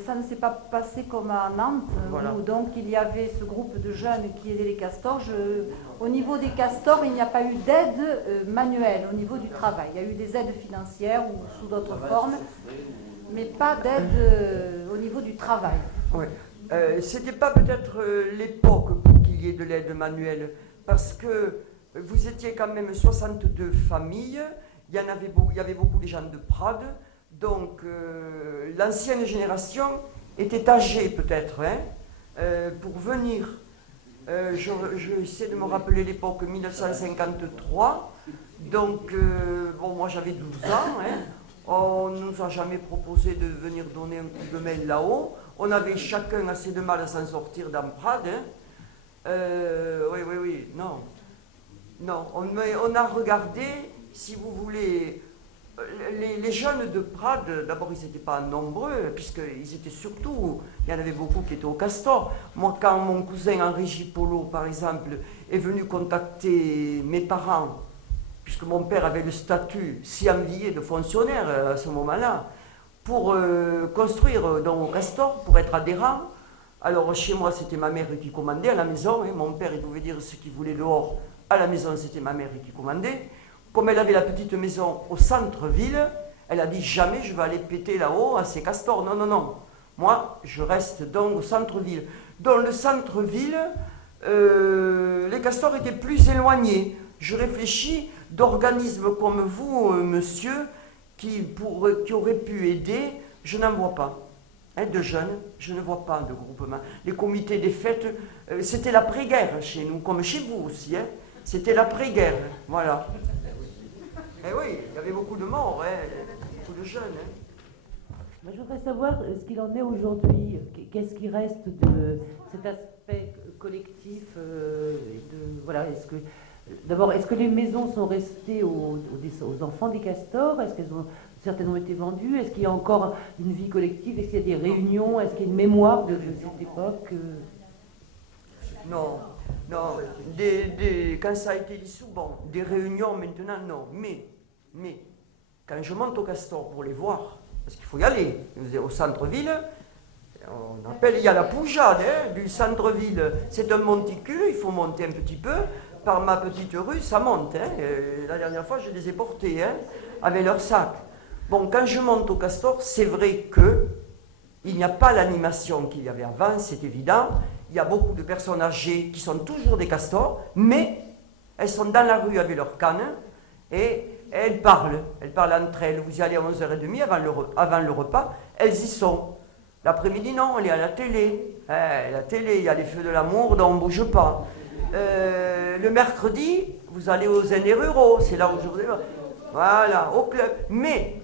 ça ne s'est pas passé comme à Nantes, voilà. Où donc il y avait ce groupe de jeunes qui aidaient les castors. Au niveau des castors, il n'y a pas eu d'aide manuelle au niveau du travail. Il y a eu des aides financières ou sous d'autres formes, mais pas d'aide au niveau du travail. Oui. C'était pas peut-être l'époque pour qu'il y ait de l'aide manuelle, parce que vous étiez quand même 62 familles. Il y avait beaucoup de gens de Prades, donc l'ancienne génération était âgé peut-être, hein, pour venir. Je essaie de me rappeler l'époque 1953. Donc, bon, moi j'avais 12 ans. Hein. On ne nous a jamais proposé de venir donner un coup de main là-haut. On avait chacun assez de mal à s'en sortir dans Prades. Hein. Oui, non. Non, on a regardé, si vous voulez, les jeunes de Prades, d'abord ils n'étaient pas nombreux, puisqu'ils étaient surtout, il y en avait beaucoup qui étaient au Castor. Moi, quand mon cousin Henri Gipolo, par exemple, est venu contacter mes parents, puisque mon père avait le statut si envié de fonctionnaire à ce moment-là, pour construire donc, au Castor, pour être adhérent. Alors chez moi, c'était ma mère qui commandait à la maison, hein. Mon père, il pouvait dire ce qu'il voulait dehors. À la maison, c'était ma mère qui commandait. Comme elle avait la petite maison au centre-ville, elle a dit jamais je vais aller péter là-haut à ces castors. Non, non, non. Moi, je reste donc au centre-ville. Dans le centre-ville, les castors étaient plus éloignés. Je réfléchis d'organismes comme vous, monsieur, qui auraient pu aider, je n'en vois pas. Hein, de jeunes, je ne vois pas de groupement. Les comités des fêtes, c'était l'après-guerre chez nous, comme chez vous aussi. Hein. C'était l'après-guerre, voilà. Eh oui, il y avait beaucoup de morts, hein, beaucoup de jeunes. Hein. Moi, je voudrais savoir ce qu'il en est aujourd'hui. Qu'est-ce qui reste de cet aspect collectif voilà, d'abord, est-ce que les maisons sont restées aux enfants des castors? Est-ce qu'elles ont certaines ont été vendues? Est-ce qu'il y a encore une vie collective? Est-ce qu'il y a des réunions? Est-ce qu'il y a une mémoire de cette époque? Non. Non, quand ça a été dissous, bon, des réunions maintenant, non. Mais, quand je monte au Castor pour les voir, parce qu'il faut y aller, au centre-ville, on appelle, il y a la poujade hein, du centre-ville, c'est un monticule, il faut monter un petit peu, par ma petite rue, ça monte. Hein, la dernière fois, je les ai portés, hein, avec leur sac. Bon, quand je monte au Castor, c'est vrai que il n'y a pas l'animation qu'il y avait avant, c'est évident. Il y a beaucoup de personnes âgées qui sont toujours des castors, mais elles sont dans la rue avec leur canne et elles parlent entre elles. Vous y allez à 11h30 avant le repas, elles y sont. L'après-midi, non, on est à la télé. La télé, il y a les feux de l'amour, donc on ne bouge pas. Le mercredi, vous allez aux aînés ruraux, c'est là où je vous ai... Voilà, au club. Mais,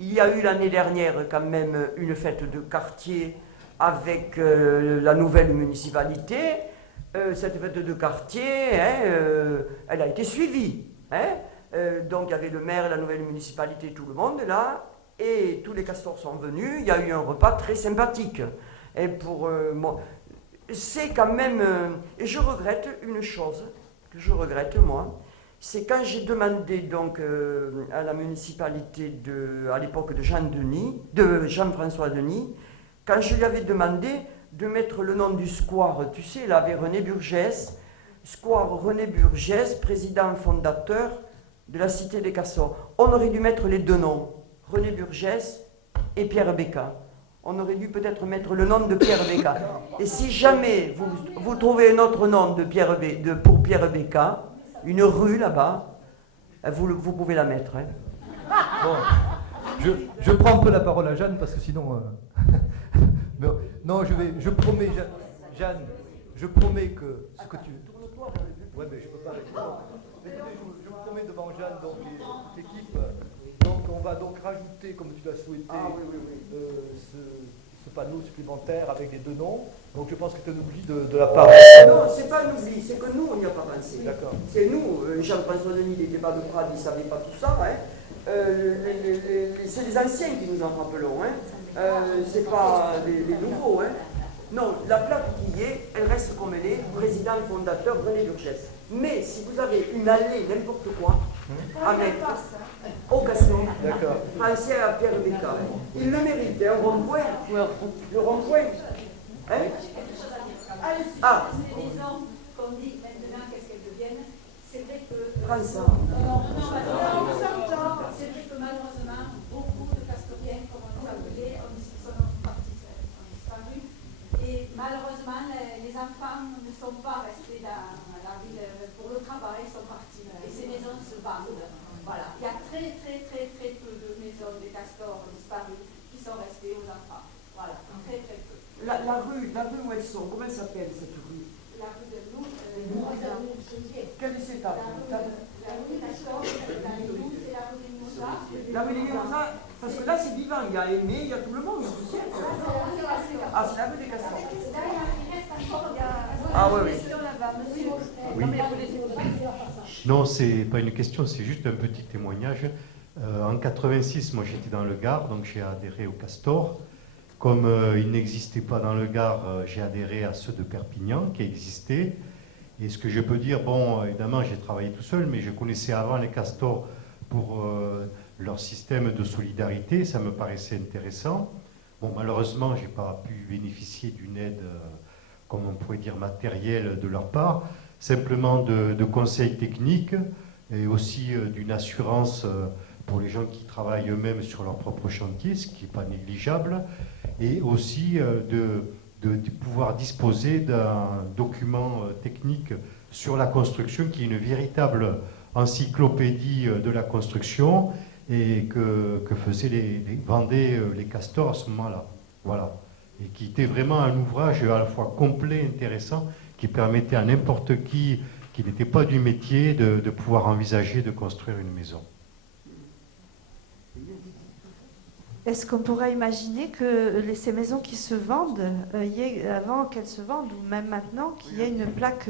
il y a eu l'année dernière quand même une fête de quartier avec la nouvelle municipalité. Cette fête de quartier, hein, elle a été suivie. Hein. Donc il y avait le maire, la nouvelle municipalité, tout le monde là, et tous les castors sont venus. Il y a eu un repas très sympathique. Et pour moi, c'est quand même... et je regrette une chose, que je regrette moi, c'est quand j'ai demandé donc à la municipalité à l'époque de Jean-François Denis, quand je lui avais demandé de mettre le nom du square, tu sais, là, avec René Burgès, square René Burgès, président fondateur de la Cité des Castors. On aurait dû mettre les deux noms, René Burgès et Pierre Becca. On aurait dû peut-être mettre le nom de Pierre Becca. Et si jamais vous trouvez un autre nom pour Pierre Becca, une rue là-bas, vous pouvez la mettre. Hein. Bon, je prends un peu la parole à Jeanne parce que sinon... non, je promets, Jeanne, je promets que ce que tu... Ouais, mais je peux pas... Je vous promets devant Jeanne, donc l'équipe, donc on va donc rajouter, comme tu l'as souhaité, ce panneau supplémentaire avec les deux noms. Donc je pense que c'est un oubli de la part... Non, c'est pas un oubli, c'est que nous, on n'y a pas pensé. D'accord. C'est nous, Jean-François Denis, il n'était pas de Prades, il ne savait pas tout ça. Hein. C'est les anciens qui nous en rappelons. Hein. C'est pas les nouveaux. Hein. Non, la plaque qui y est, elle reste comme elle est, président fondateur René Burgès. Mais si vous avez une allée, n'importe quoi, avec au Castor, pensez à Pierre Becca. Il le mérite, un rond-point. Le rond-point. Hein? Ah. Ces maisons qu'on dit maintenant qu'est-ce qu'elles deviennent, c'est vrai que... Prends ça. C'est vrai que malheureusement, beaucoup de castoriens, comme on les appelait, sont partis, ont disparu. Et malheureusement, les enfants ne sont pas restés dans la ville pour le travail, sont partis. Et ces maisons se vendent. Voilà. Il y a très peu de maisons des castors disparues qui sont restées aux enfants. Voilà. la rue où elles sont, comment elle s'appelle cette rue? La rue de Lourdes, Quelle est cette rue? la rue Castor, c'est la rue des Mimosas. La rue des Mimosas, parce que là c'est vivant, il y a Aimé, il y a tout le monde, tu sais. Ah, c'est la rue des Castors. Ah oui, oui. Non, c'est pas une question, c'est juste un petit témoignage. En 86, moi j'étais dans le Gard, donc j'ai adhéré au Castor. Comme il n'existait pas dans le Gard, j'ai adhéré à ceux de Perpignan qui existaient. Et ce que je peux dire, bon, évidemment, j'ai travaillé tout seul, mais je connaissais avant les Castors pour leur système de solidarité, ça me paraissait intéressant. Bon, malheureusement, je n'ai pas pu bénéficier d'une aide, comme on pourrait dire, matérielle de leur part, simplement de conseils techniques et aussi d'une assurance pour les gens qui travaillent eux-mêmes sur leur propre chantier, ce qui n'est pas négligeable, et aussi de pouvoir disposer d'un document technique sur la construction qui est une véritable encyclopédie de la construction et que vendaient les Castors à ce moment-là. Voilà. Et qui était vraiment un ouvrage à la fois complet, intéressant, qui permettait à n'importe qui n'était pas du métier de pouvoir envisager de construire une maison. Est-ce qu'on pourrait imaginer que ces maisons qui se vendent, avant qu'elles se vendent, ou même maintenant, qu'il y ait une plaque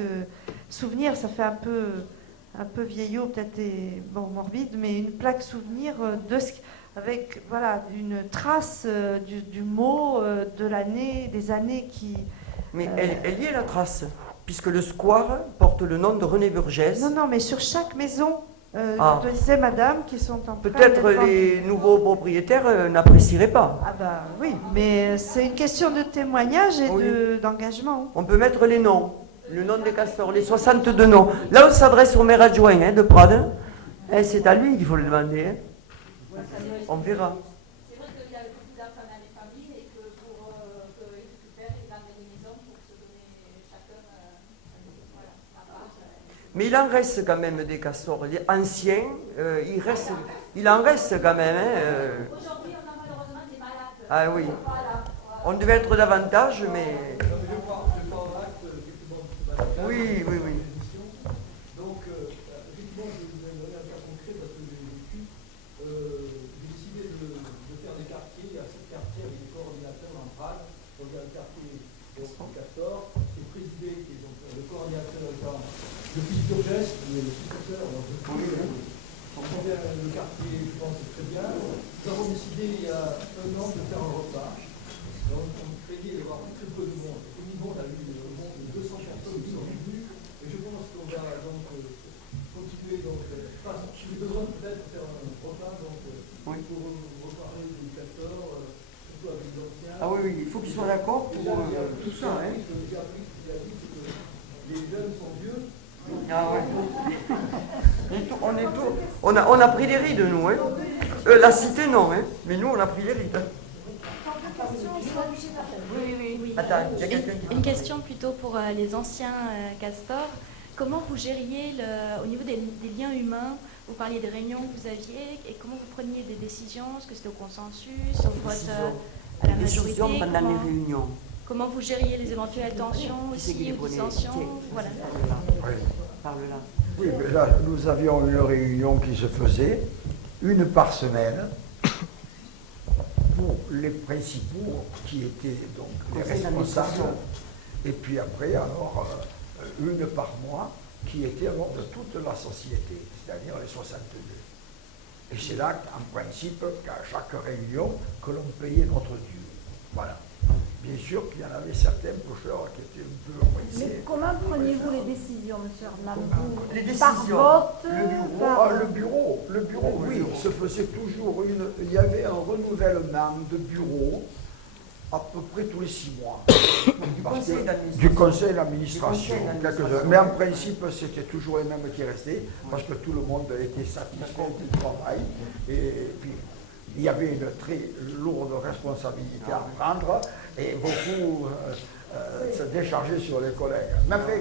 souvenir, ça fait un peu vieillot, peut-être morbide, mais une plaque souvenir avec voilà, une trace du mot, de l'année, des années qui... Mais elle y est la trace, puisque le square porte le nom de René Burgès. Non, mais sur chaque maison... Je disais, madame, qui sont en train peut-être les nouveaux propriétaires n'apprécieraient pas. Ah bah oui, mais c'est une question de témoignage et d'engagement. On peut mettre les noms, le nom des Castors, les 62 noms. Là, on s'adresse au maire adjoint de Prades. C'est à lui qu'il faut le demander. On verra. C'est vrai qu'il y a beaucoup d'enfants dans les familles et que pour qu'ils récupèrent, ils vendent des maisons pour se donner chacun la part. Mais il en reste quand même des Castors anciens, il en reste quand même. Aujourd'hui, on a malheureusement des malades. Ah oui. On devait être davantage, mais... Oui. Donc, effectivement, je vous donnerai un cas concret parce que j'ai vécu. J'ai décidé de faire des quartiers. Il y a 7 quartiers avec des coordinateurs en Prague. Donc, il y a le quartier de Castor, qui est présidé, qui est donc le coordinateur étant le fils d'Urgès, le successeur. On convient le quartier, je pense, c'est très bien. Nous avons décidé il y a un an de faire un repas. Donc, on craignait d'avoir très peu de monde. Tout le monde a eu le monde de 200 personnes qui sont venues. Et je pense qu'on va donc continuer. J'ai besoin peut-être de faire un repas pour reparler du Castor, surtout avec les anciens. Ah oui, il faut qu'ils soient d'accord pour tout ça. J'ai appris que les jeunes sont vieux. Ah ouais. On a pris les rides, nous. La cité, non. Mais nous, on a pris les rides. Oui. Attends, il y a quelqu'un qui... Une question plutôt pour les anciens castors. Comment vous gériez, au niveau des liens humains, vous parliez des réunions que vous aviez, et comment vous preniez des décisions? Est-ce que c'était au consensus, au vote à la majorité? Pendant les réunions. Comment vous gériez les éventuelles tensions aussi, ou dissensions? Voilà. Parle-là. Oui, mais là, nous avions une réunion qui se faisait, une par semaine, pour les principaux qui étaient donc les responsables, et puis après, alors, une par mois qui était alors de toute la société, c'est-à-dire les 62. Et c'est là, en principe, qu'à chaque réunion, que l'on payait notre dû. Voilà. Bien sûr qu'il y en avait certains pêcheurs qui étaient un peu envahissés. Mais comment preniez-vous les décisions, monsieur Arnam? Les décisions. Par vote, le bureau, oui, se faisait toujours il y avait un renouvellement de bureau à peu près tous les 6 mois. Du conseil d'administration. Mais en principe, c'était toujours les mêmes qui restaient, parce que tout le monde était satisfait du travail. Et puis, il y avait une très lourde responsabilité à prendre et beaucoup se déchargeaient sur les collègues. Mais enfin,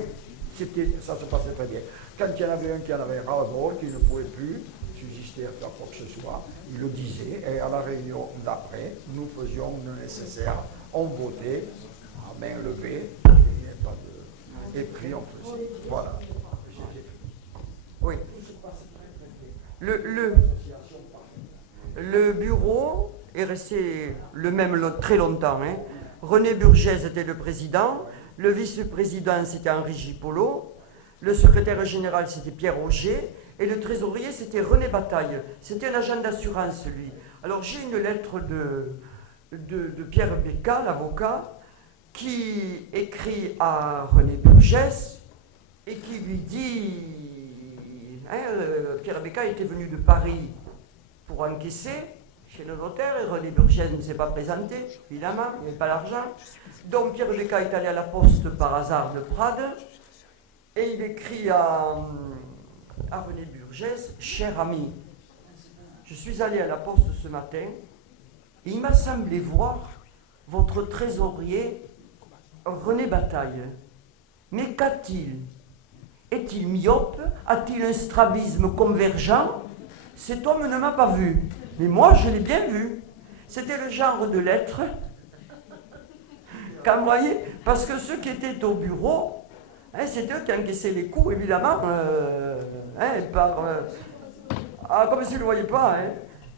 ça se passait très bien. Quand il y en avait un qui en avait ras-le-bol, qui ne pouvait plus subsister à faire quoi que ce soit, il le disait, et à la réunion d'après, nous faisions le nécessaire, on votait, main levée, et puis on faisait. Voilà. Oui. Le bureau est resté le même très longtemps. Hein. René Burgès était le président, le vice-président c'était Henri Gipolo, le secrétaire général c'était Pierre Auger, et le trésorier c'était René Bataille. C'était un agent d'assurance, lui. Alors j'ai une lettre de Pierre Becca, l'avocat, qui écrit à René Burgès et qui lui dit, Pierre Becca était venu de Paris pour encaisser chez le notaire, et René Burgès ne s'est pas présenté, évidemment, il n'avait pas l'argent. Donc Pierre Becca est allé à la poste par hasard de Prades, et il écrit à René Burgès, cher ami, je suis allé à la poste ce matin, et il m'a semblé voir votre trésorier René Bataille. Mais qu'a-t-il? Est-il myope? A-t-il un strabisme convergent? Cet homme ne m'a pas vu, mais moi je l'ai bien vu. C'était le genre de lettre qu'envoyait, parce que ceux qui étaient au bureau, c'est eux qui encaissaient les coups, évidemment, comme s'ils ne le voyaient pas.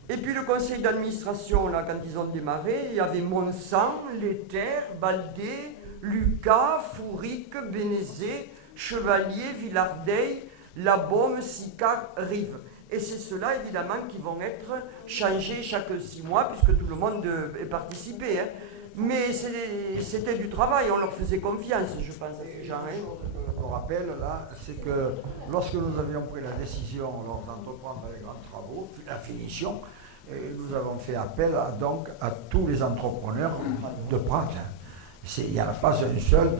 Et puis le conseil d'administration, là, quand ils ont démarré, il y avait Monsan, Léther, Baldé, Lucas, Fourique, Bénézet, Chevalier, Villardeil, Labaume, Sicard, Rive. Et c'est ceux-là, évidemment, qui vont être changés chaque 6 mois, puisque tout le monde est participé. Hein. Mais c'était du travail, on leur faisait confiance, je pense, à ces gens. Je me rappelle, là, c'est que lorsque nous avions pris la décision d'entreprendre les grands travaux, la finition, nous avons fait appel donc à tous les entrepreneurs de Prades. Il n'y en a pas un seul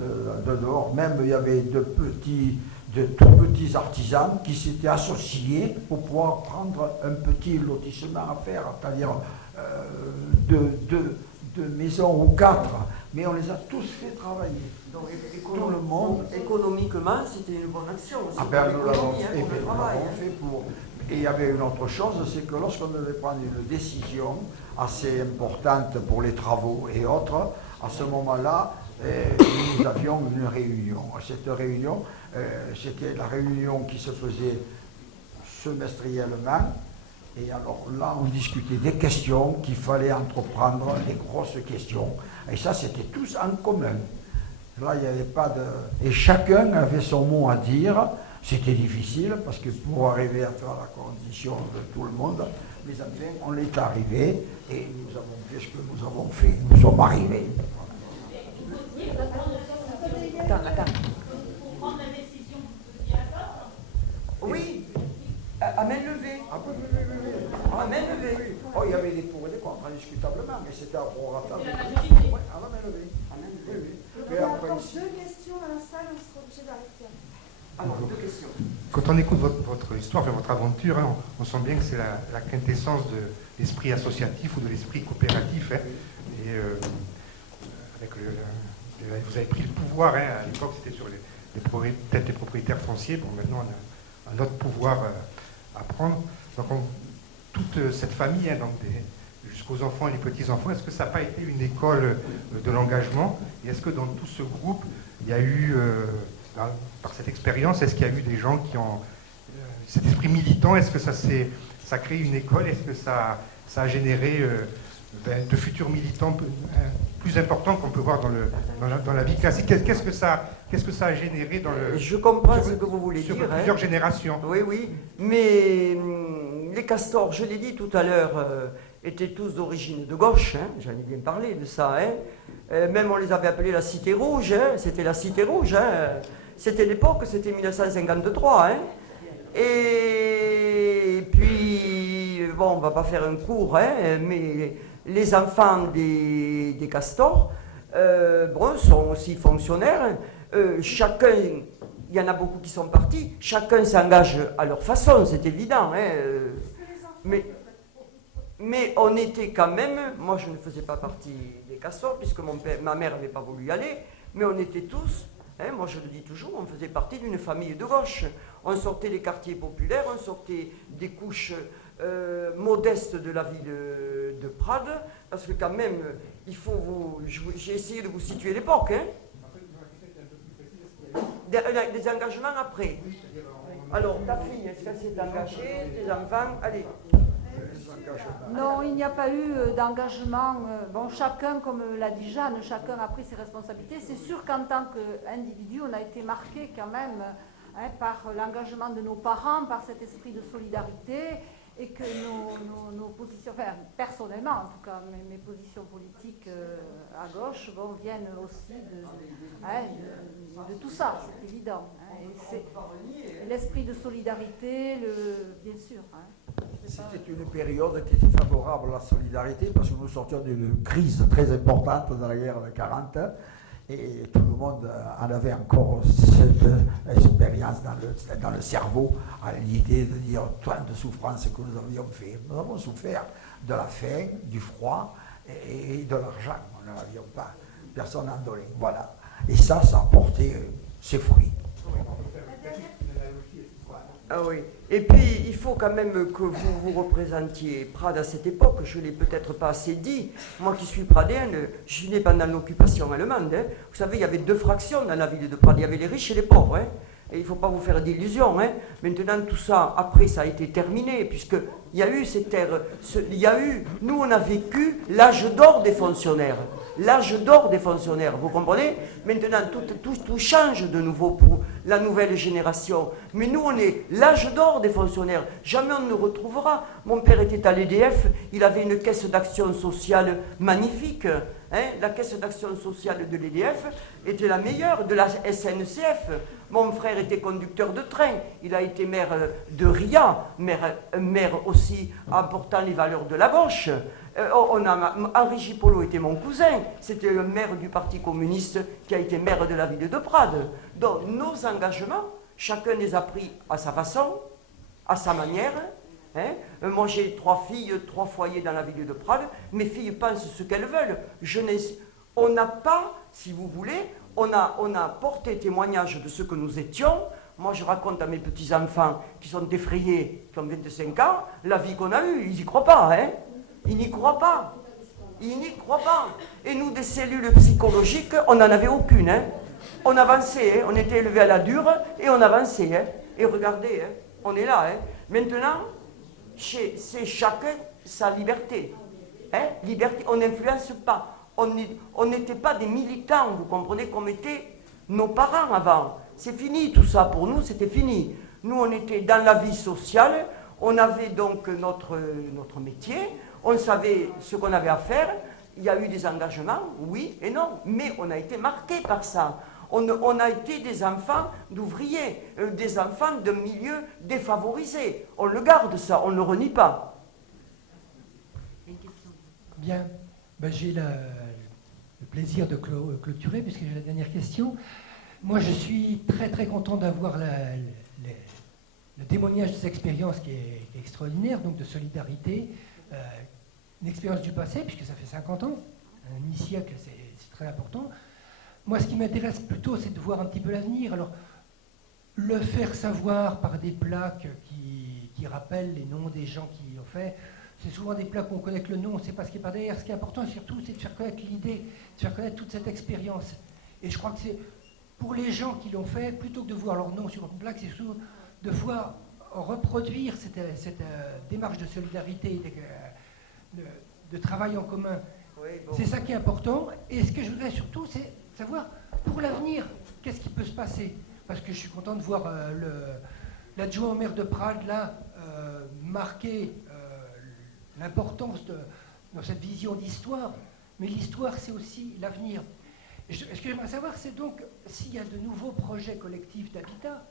de dehors. Même il y avait de tout petits artisans qui s'étaient associés pour pouvoir prendre un petit lotissement à faire, c'est-à-dire deux maisons ou 4. Mais on les a tous fait travailler. Donc, tout le monde. Économiquement, c'était une bonne action. Nous l'avons fait pour. Et il y avait une autre chose, c'est que lorsqu'on devait prendre une décision assez importante pour les travaux et autres, à ce moment-là, nous avions une réunion. Cette réunion, c'était la réunion qui se faisait semestriellement. Et alors là, on discutait des questions qu'il fallait entreprendre, les grosses questions. Et ça, c'était tous en commun. Là, il n'y avait pas de... Et chacun avait son mot à dire. C'était difficile, parce que pour arriver à faire la condition de tout le monde, mais enfin, on est arrivé, et nous avons fait ce que nous avons fait. Nous sommes arrivés. Attends. Oui, à main levée. À main levée. Oh, il y avait des pour et des contre, indiscutablement, mais c'était à prorata. Oui, à la main levée. Il y a encore 2 questions dans la salle, on sera obligé d'arrêter. Alors, 2 questions. Quand on écoute votre histoire, votre aventure, hein, on sent bien que c'est la quintessence de l'esprit associatif ou de l'esprit coopératif. Hein, et vous avez pris le pouvoir, hein, à l'époque c'était sur peut-être les propriétaires fonciers, bon maintenant on a un autre pouvoir à prendre. Donc toute cette famille, hein, jusqu'aux enfants et les petits-enfants, est-ce que ça n'a pas été une école de l'engagement? Et est-ce que dans tout ce groupe, il y a eu... par cette expérience, est-ce qu'il y a eu des gens qui ont cet esprit militant? Est-ce que ça a créé une école? Est-ce que ça a généré de futurs militants plus importants qu'on peut voir dans la vie classique? Qu'est-ce que ça a généré dans le... Je comprends ce que vous voulez dire. Sur plusieurs générations. Oui. Mais les castors, je l'ai dit tout à l'heure, étaient tous d'origine de gauche. Hein, j'en ai bien parlé de ça. Hein. Même on les avait appelés la Cité Rouge. Hein, c'était la Cité Rouge. Hein. C'était l'époque, c'était 1953. Hein. Et puis, bon, on ne va pas faire un cours, hein, mais les enfants des castors sont aussi fonctionnaires. Chacun, il y en a beaucoup qui sont partis, chacun s'engage à leur façon, c'est évident. Hein, mais on était quand même, moi je ne faisais pas partie des castors, puisque ma mère n'avait pas voulu y aller, mais on était tous... moi je le dis toujours, on faisait partie d'une famille de gauche. On sortait des quartiers populaires, on sortait des couches modestes de la ville de Prades, Parce que quand même, il faut j'ai essayé de vous situer l'époque, hein. Des engagements après. Alors, ta fille, est-ce qu'elle s'est engagée? Tes enfants? Allez. Non, il n'y a pas eu d'engagement. Bon, chacun, comme l'a dit Jeanne, chacun a pris ses responsabilités. C'est sûr qu'en tant qu'individu, on a été marqué quand même par l'engagement de nos parents, par cet esprit de solidarité, et que nos positions, enfin personnellement en tout cas, mes positions politiques à gauche viennent aussi de tout ça, c'est évident. Et c'est l'esprit de solidarité, bien sûr. C'était une période qui était favorable à la solidarité parce que nous sortions d'une crise très importante dans la guerre de 40 et tout le monde en avait encore cette expérience dans le cerveau à l'idée de dire tant de souffrances que nous avions fait. Nous avons souffert de la faim, du froid et de l'argent. Nous n'en avions pas. Personne n'en donnait. Voilà. Et ça a porté ses fruits. Ah oui. Et puis, il faut quand même que vous représentiez Prades à cette époque. Je ne l'ai peut-être pas assez dit. Moi qui suis pradéenne, je suis né pendant l'occupation allemande. Hein. Vous savez, il y avait 2 fractions dans la ville de Prades. Il y avait les riches et les pauvres. Hein. Et il ne faut pas vous faire d'illusions. Hein. Maintenant, tout ça, après, ça a été terminé, puisqu'il y a eu cette ère. Nous, on a vécu l'âge d'or des fonctionnaires. L'âge d'or des fonctionnaires, vous comprenez? Maintenant, tout change de nouveau pour la nouvelle génération. Mais nous, on est l'âge d'or des fonctionnaires. Jamais on ne retrouvera. Mon père était à l'EDF, il avait une caisse d'action sociale magnifique. Hein? La caisse d'action sociale de l'EDF était la meilleure de la SNCF. Mon frère était conducteur de train. Il a été maire de maire aussi apportant les valeurs de la gauche. Henri Gipolo était mon cousin, c'était le maire du Parti communiste qui a été maire de la ville de Prades. Donc nos engagements, chacun les a pris à sa façon, à sa manière. Hein. Moi j'ai 3 filles, 3 foyers dans la ville de Prades. Mes filles pensent ce qu'elles veulent. On n'a pas, si vous voulez, on a porté témoignage de ce que nous étions. Moi je raconte à mes petits-enfants qui sont effrayés, qui ont 25 ans, la vie qu'on a eue, ils n'y croient pas. Hein. Ils n'y croient pas. Ils n'y croient pas. Et nous, des cellules psychologiques, on n'en avait aucune. Hein. On avançait, hein. On était élevés à la dure et on avançait. Hein. Et regardez, hein. On est là. Hein. Maintenant, c'est chacun sa liberté. Hein. Liberté, on n'influence pas. On n'était pas des militants, vous comprenez, comme étaient nos parents avant. C'est fini tout ça pour nous, c'était fini. Nous, on était dans la vie sociale, on avait donc notre métier. On savait ce qu'on avait à faire, il y a eu des engagements, oui et non, mais on a été marqués par ça. On a été des enfants d'ouvriers, des enfants de milieux défavorisés. On le garde ça, on ne le renie pas. Bien, j'ai le plaisir de clôturer puisque j'ai la dernière question. Moi je suis très très content d'avoir le témoignage de cette expérience qui est extraordinaire, donc de solidarité. Une expérience du passé, puisque ça fait 50 ans, un demi-siècle, c'est très important. Moi, ce qui m'intéresse plutôt, c'est de voir un petit peu l'avenir. Alors, le faire savoir par des plaques qui rappellent les noms des gens qui l'ont fait, c'est souvent des plaques où on connaît que le nom, on ne sait pas ce qui est par derrière. Ce qui est important, surtout, c'est de faire connaître l'idée, de faire connaître toute cette expérience. Et je crois que c'est pour les gens qui l'ont fait, plutôt que de voir leur nom sur une plaque, c'est surtout de voir reproduire cette démarche de solidarité, de travail en commun. Oui, bon. C'est ça qui est important. Et ce que je voudrais surtout, c'est savoir, pour l'avenir, qu'est-ce qui peut se passer. Parce que je suis content de voir l'adjoint au maire de Prades, là, marquer l'importance dans cette vision d'histoire. Mais l'histoire, c'est aussi l'avenir. Ce que j'aimerais savoir, c'est donc, s'il y a de nouveaux projets collectifs d'habitat,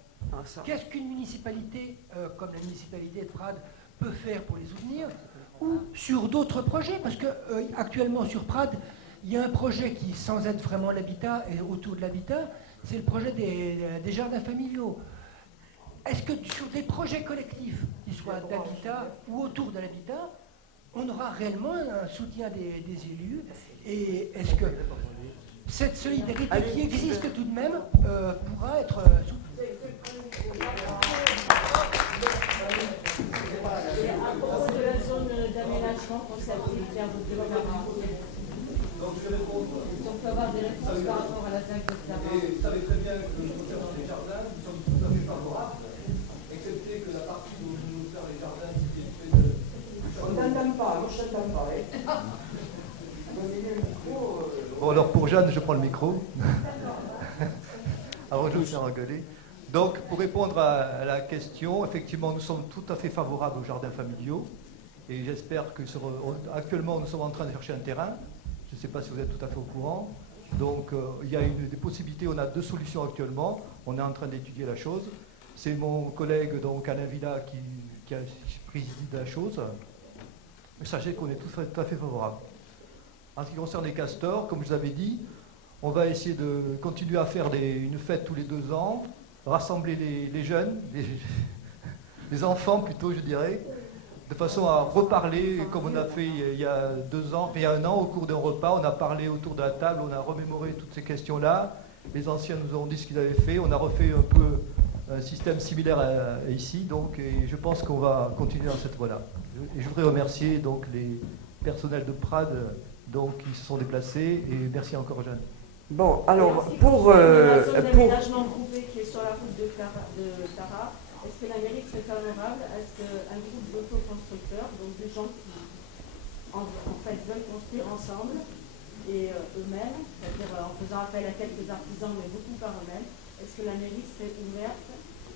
qu'est-ce qu'une municipalité, comme la municipalité de Prades, peut faire pour les soutenir, ou sur d'autres projets, parce que actuellement sur Prades, il y a un projet qui, sans être vraiment l'habitat et autour de l'habitat, c'est le projet des jardins familiaux. Est-ce que sur des projets collectifs, qui soient d'habitat ou autour de l'habitat, on aura réellement un soutien des élus? Et est-ce que cette solidarité qui existe tout de même pourra être soutenue? À propos de la zone d'aménagement consacrée à votre développement, prochaine t'en parler. Bon, alors pour Jeanne, je prends le micro. Alors je vais vous faire engueuler. Donc, pour répondre à la question, effectivement, nous sommes tout à fait favorables aux jardins familiaux. Et j'espère que actuellement, nous sommes en train de chercher un terrain. Je ne sais pas si vous êtes tout à fait au courant. Donc, il y a des possibilités. On a 2 solutions actuellement. On est en train d'étudier la chose. C'est mon collègue, donc Alain Villa, qui a présidé la chose. Mais sachez qu'on est tout à fait favorable. En ce qui concerne les castors, comme je vous avais dit, on va essayer de continuer à faire une fête tous les 2 ans, rassembler les jeunes, les enfants plutôt, je dirais, de façon à reparler, comme on a fait il y a 2 ans, il y a 1 an, au cours d'un repas, on a parlé autour de la table, on a remémoré toutes ces questions-là. Les anciens nous ont dit ce qu'ils avaient fait, on a refait un peu un système similaire ici, donc et je pense qu'on va continuer dans cette voie-là. Et je voudrais remercier donc les personnels de Prades donc, qui se sont déplacés, et merci encore Jeanne. Bon, alors, Merci. pour... L'aménagement groupé qui est sur la route de Tara, est-ce que la mairie serait favorable à ce qu'un groupe d'autoconstructeurs, donc des gens qui en fait veulent construire ensemble et eux-mêmes, c'est-à-dire en faisant appel à quelques artisans mais beaucoup par eux-mêmes, est-ce que la mairie serait ouverte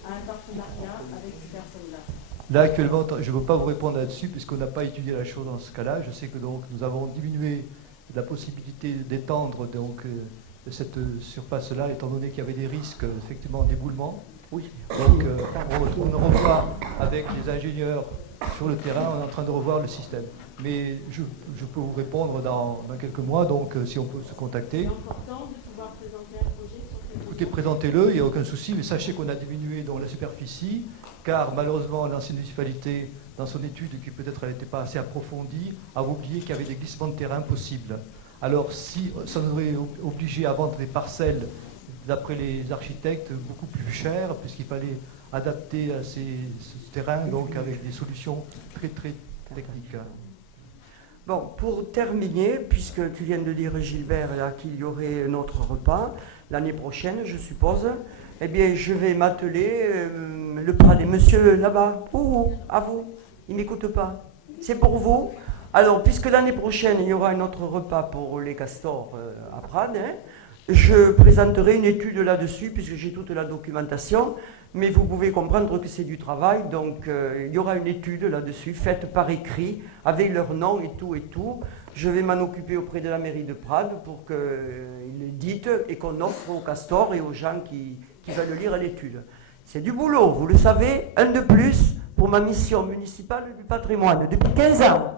à un partenariat avec ces personnes-là? Là, actuellement, je ne veux pas vous répondre là-dessus, puisqu'on n'a pas étudié la chose dans ce cas-là. Je sais que donc, nous avons diminué la possibilité d'étendre donc, cette surface-là, étant donné qu'il y avait des risques, effectivement, d'éboulement. Oui. Donc, on revoit avec les ingénieurs sur le terrain, on est en train de revoir le système. Mais je peux vous répondre dans quelques mois, donc si on peut se contacter. C'est important de pouvoir présenter un projet sur cette... Écoutez, présentez-le, il n'y a aucun souci, mais sachez qu'on a diminué donc, la superficie, car malheureusement l'ancienne municipalité, dans son étude qui peut-être n'était pas assez approfondie, a oublié qu'il y avait des glissements de terrain possibles. Alors si ça nous aurait obligé à vendre des parcelles, d'après les architectes, beaucoup plus chères, puisqu'il fallait adapter à ce terrain, donc avec des solutions très très techniques. Bon, pour terminer, puisque tu viens de dire, Gilbert, là, qu'il y aurait un autre repas, l'année prochaine, je suppose, eh bien, je vais m'atteler le Prades. Monsieur là-bas, à vous, il ne m'écoute pas. C'est pour vous. Alors, puisque l'année prochaine, il y aura un autre repas pour les castors à Prades, hein, je présenterai une étude là-dessus, puisque j'ai toute la documentation, mais vous pouvez comprendre que c'est du travail, donc il y aura une étude là-dessus, faite par écrit, avec leur nom et tout et tout. Je vais m'en occuper auprès de la mairie de Prades pour qu'ils le disent et qu'on offre aux castors et aux gens qui veulent lire l'étude. C'est du boulot, vous le savez, un de plus pour ma mission municipale du patrimoine, depuis 15 ans.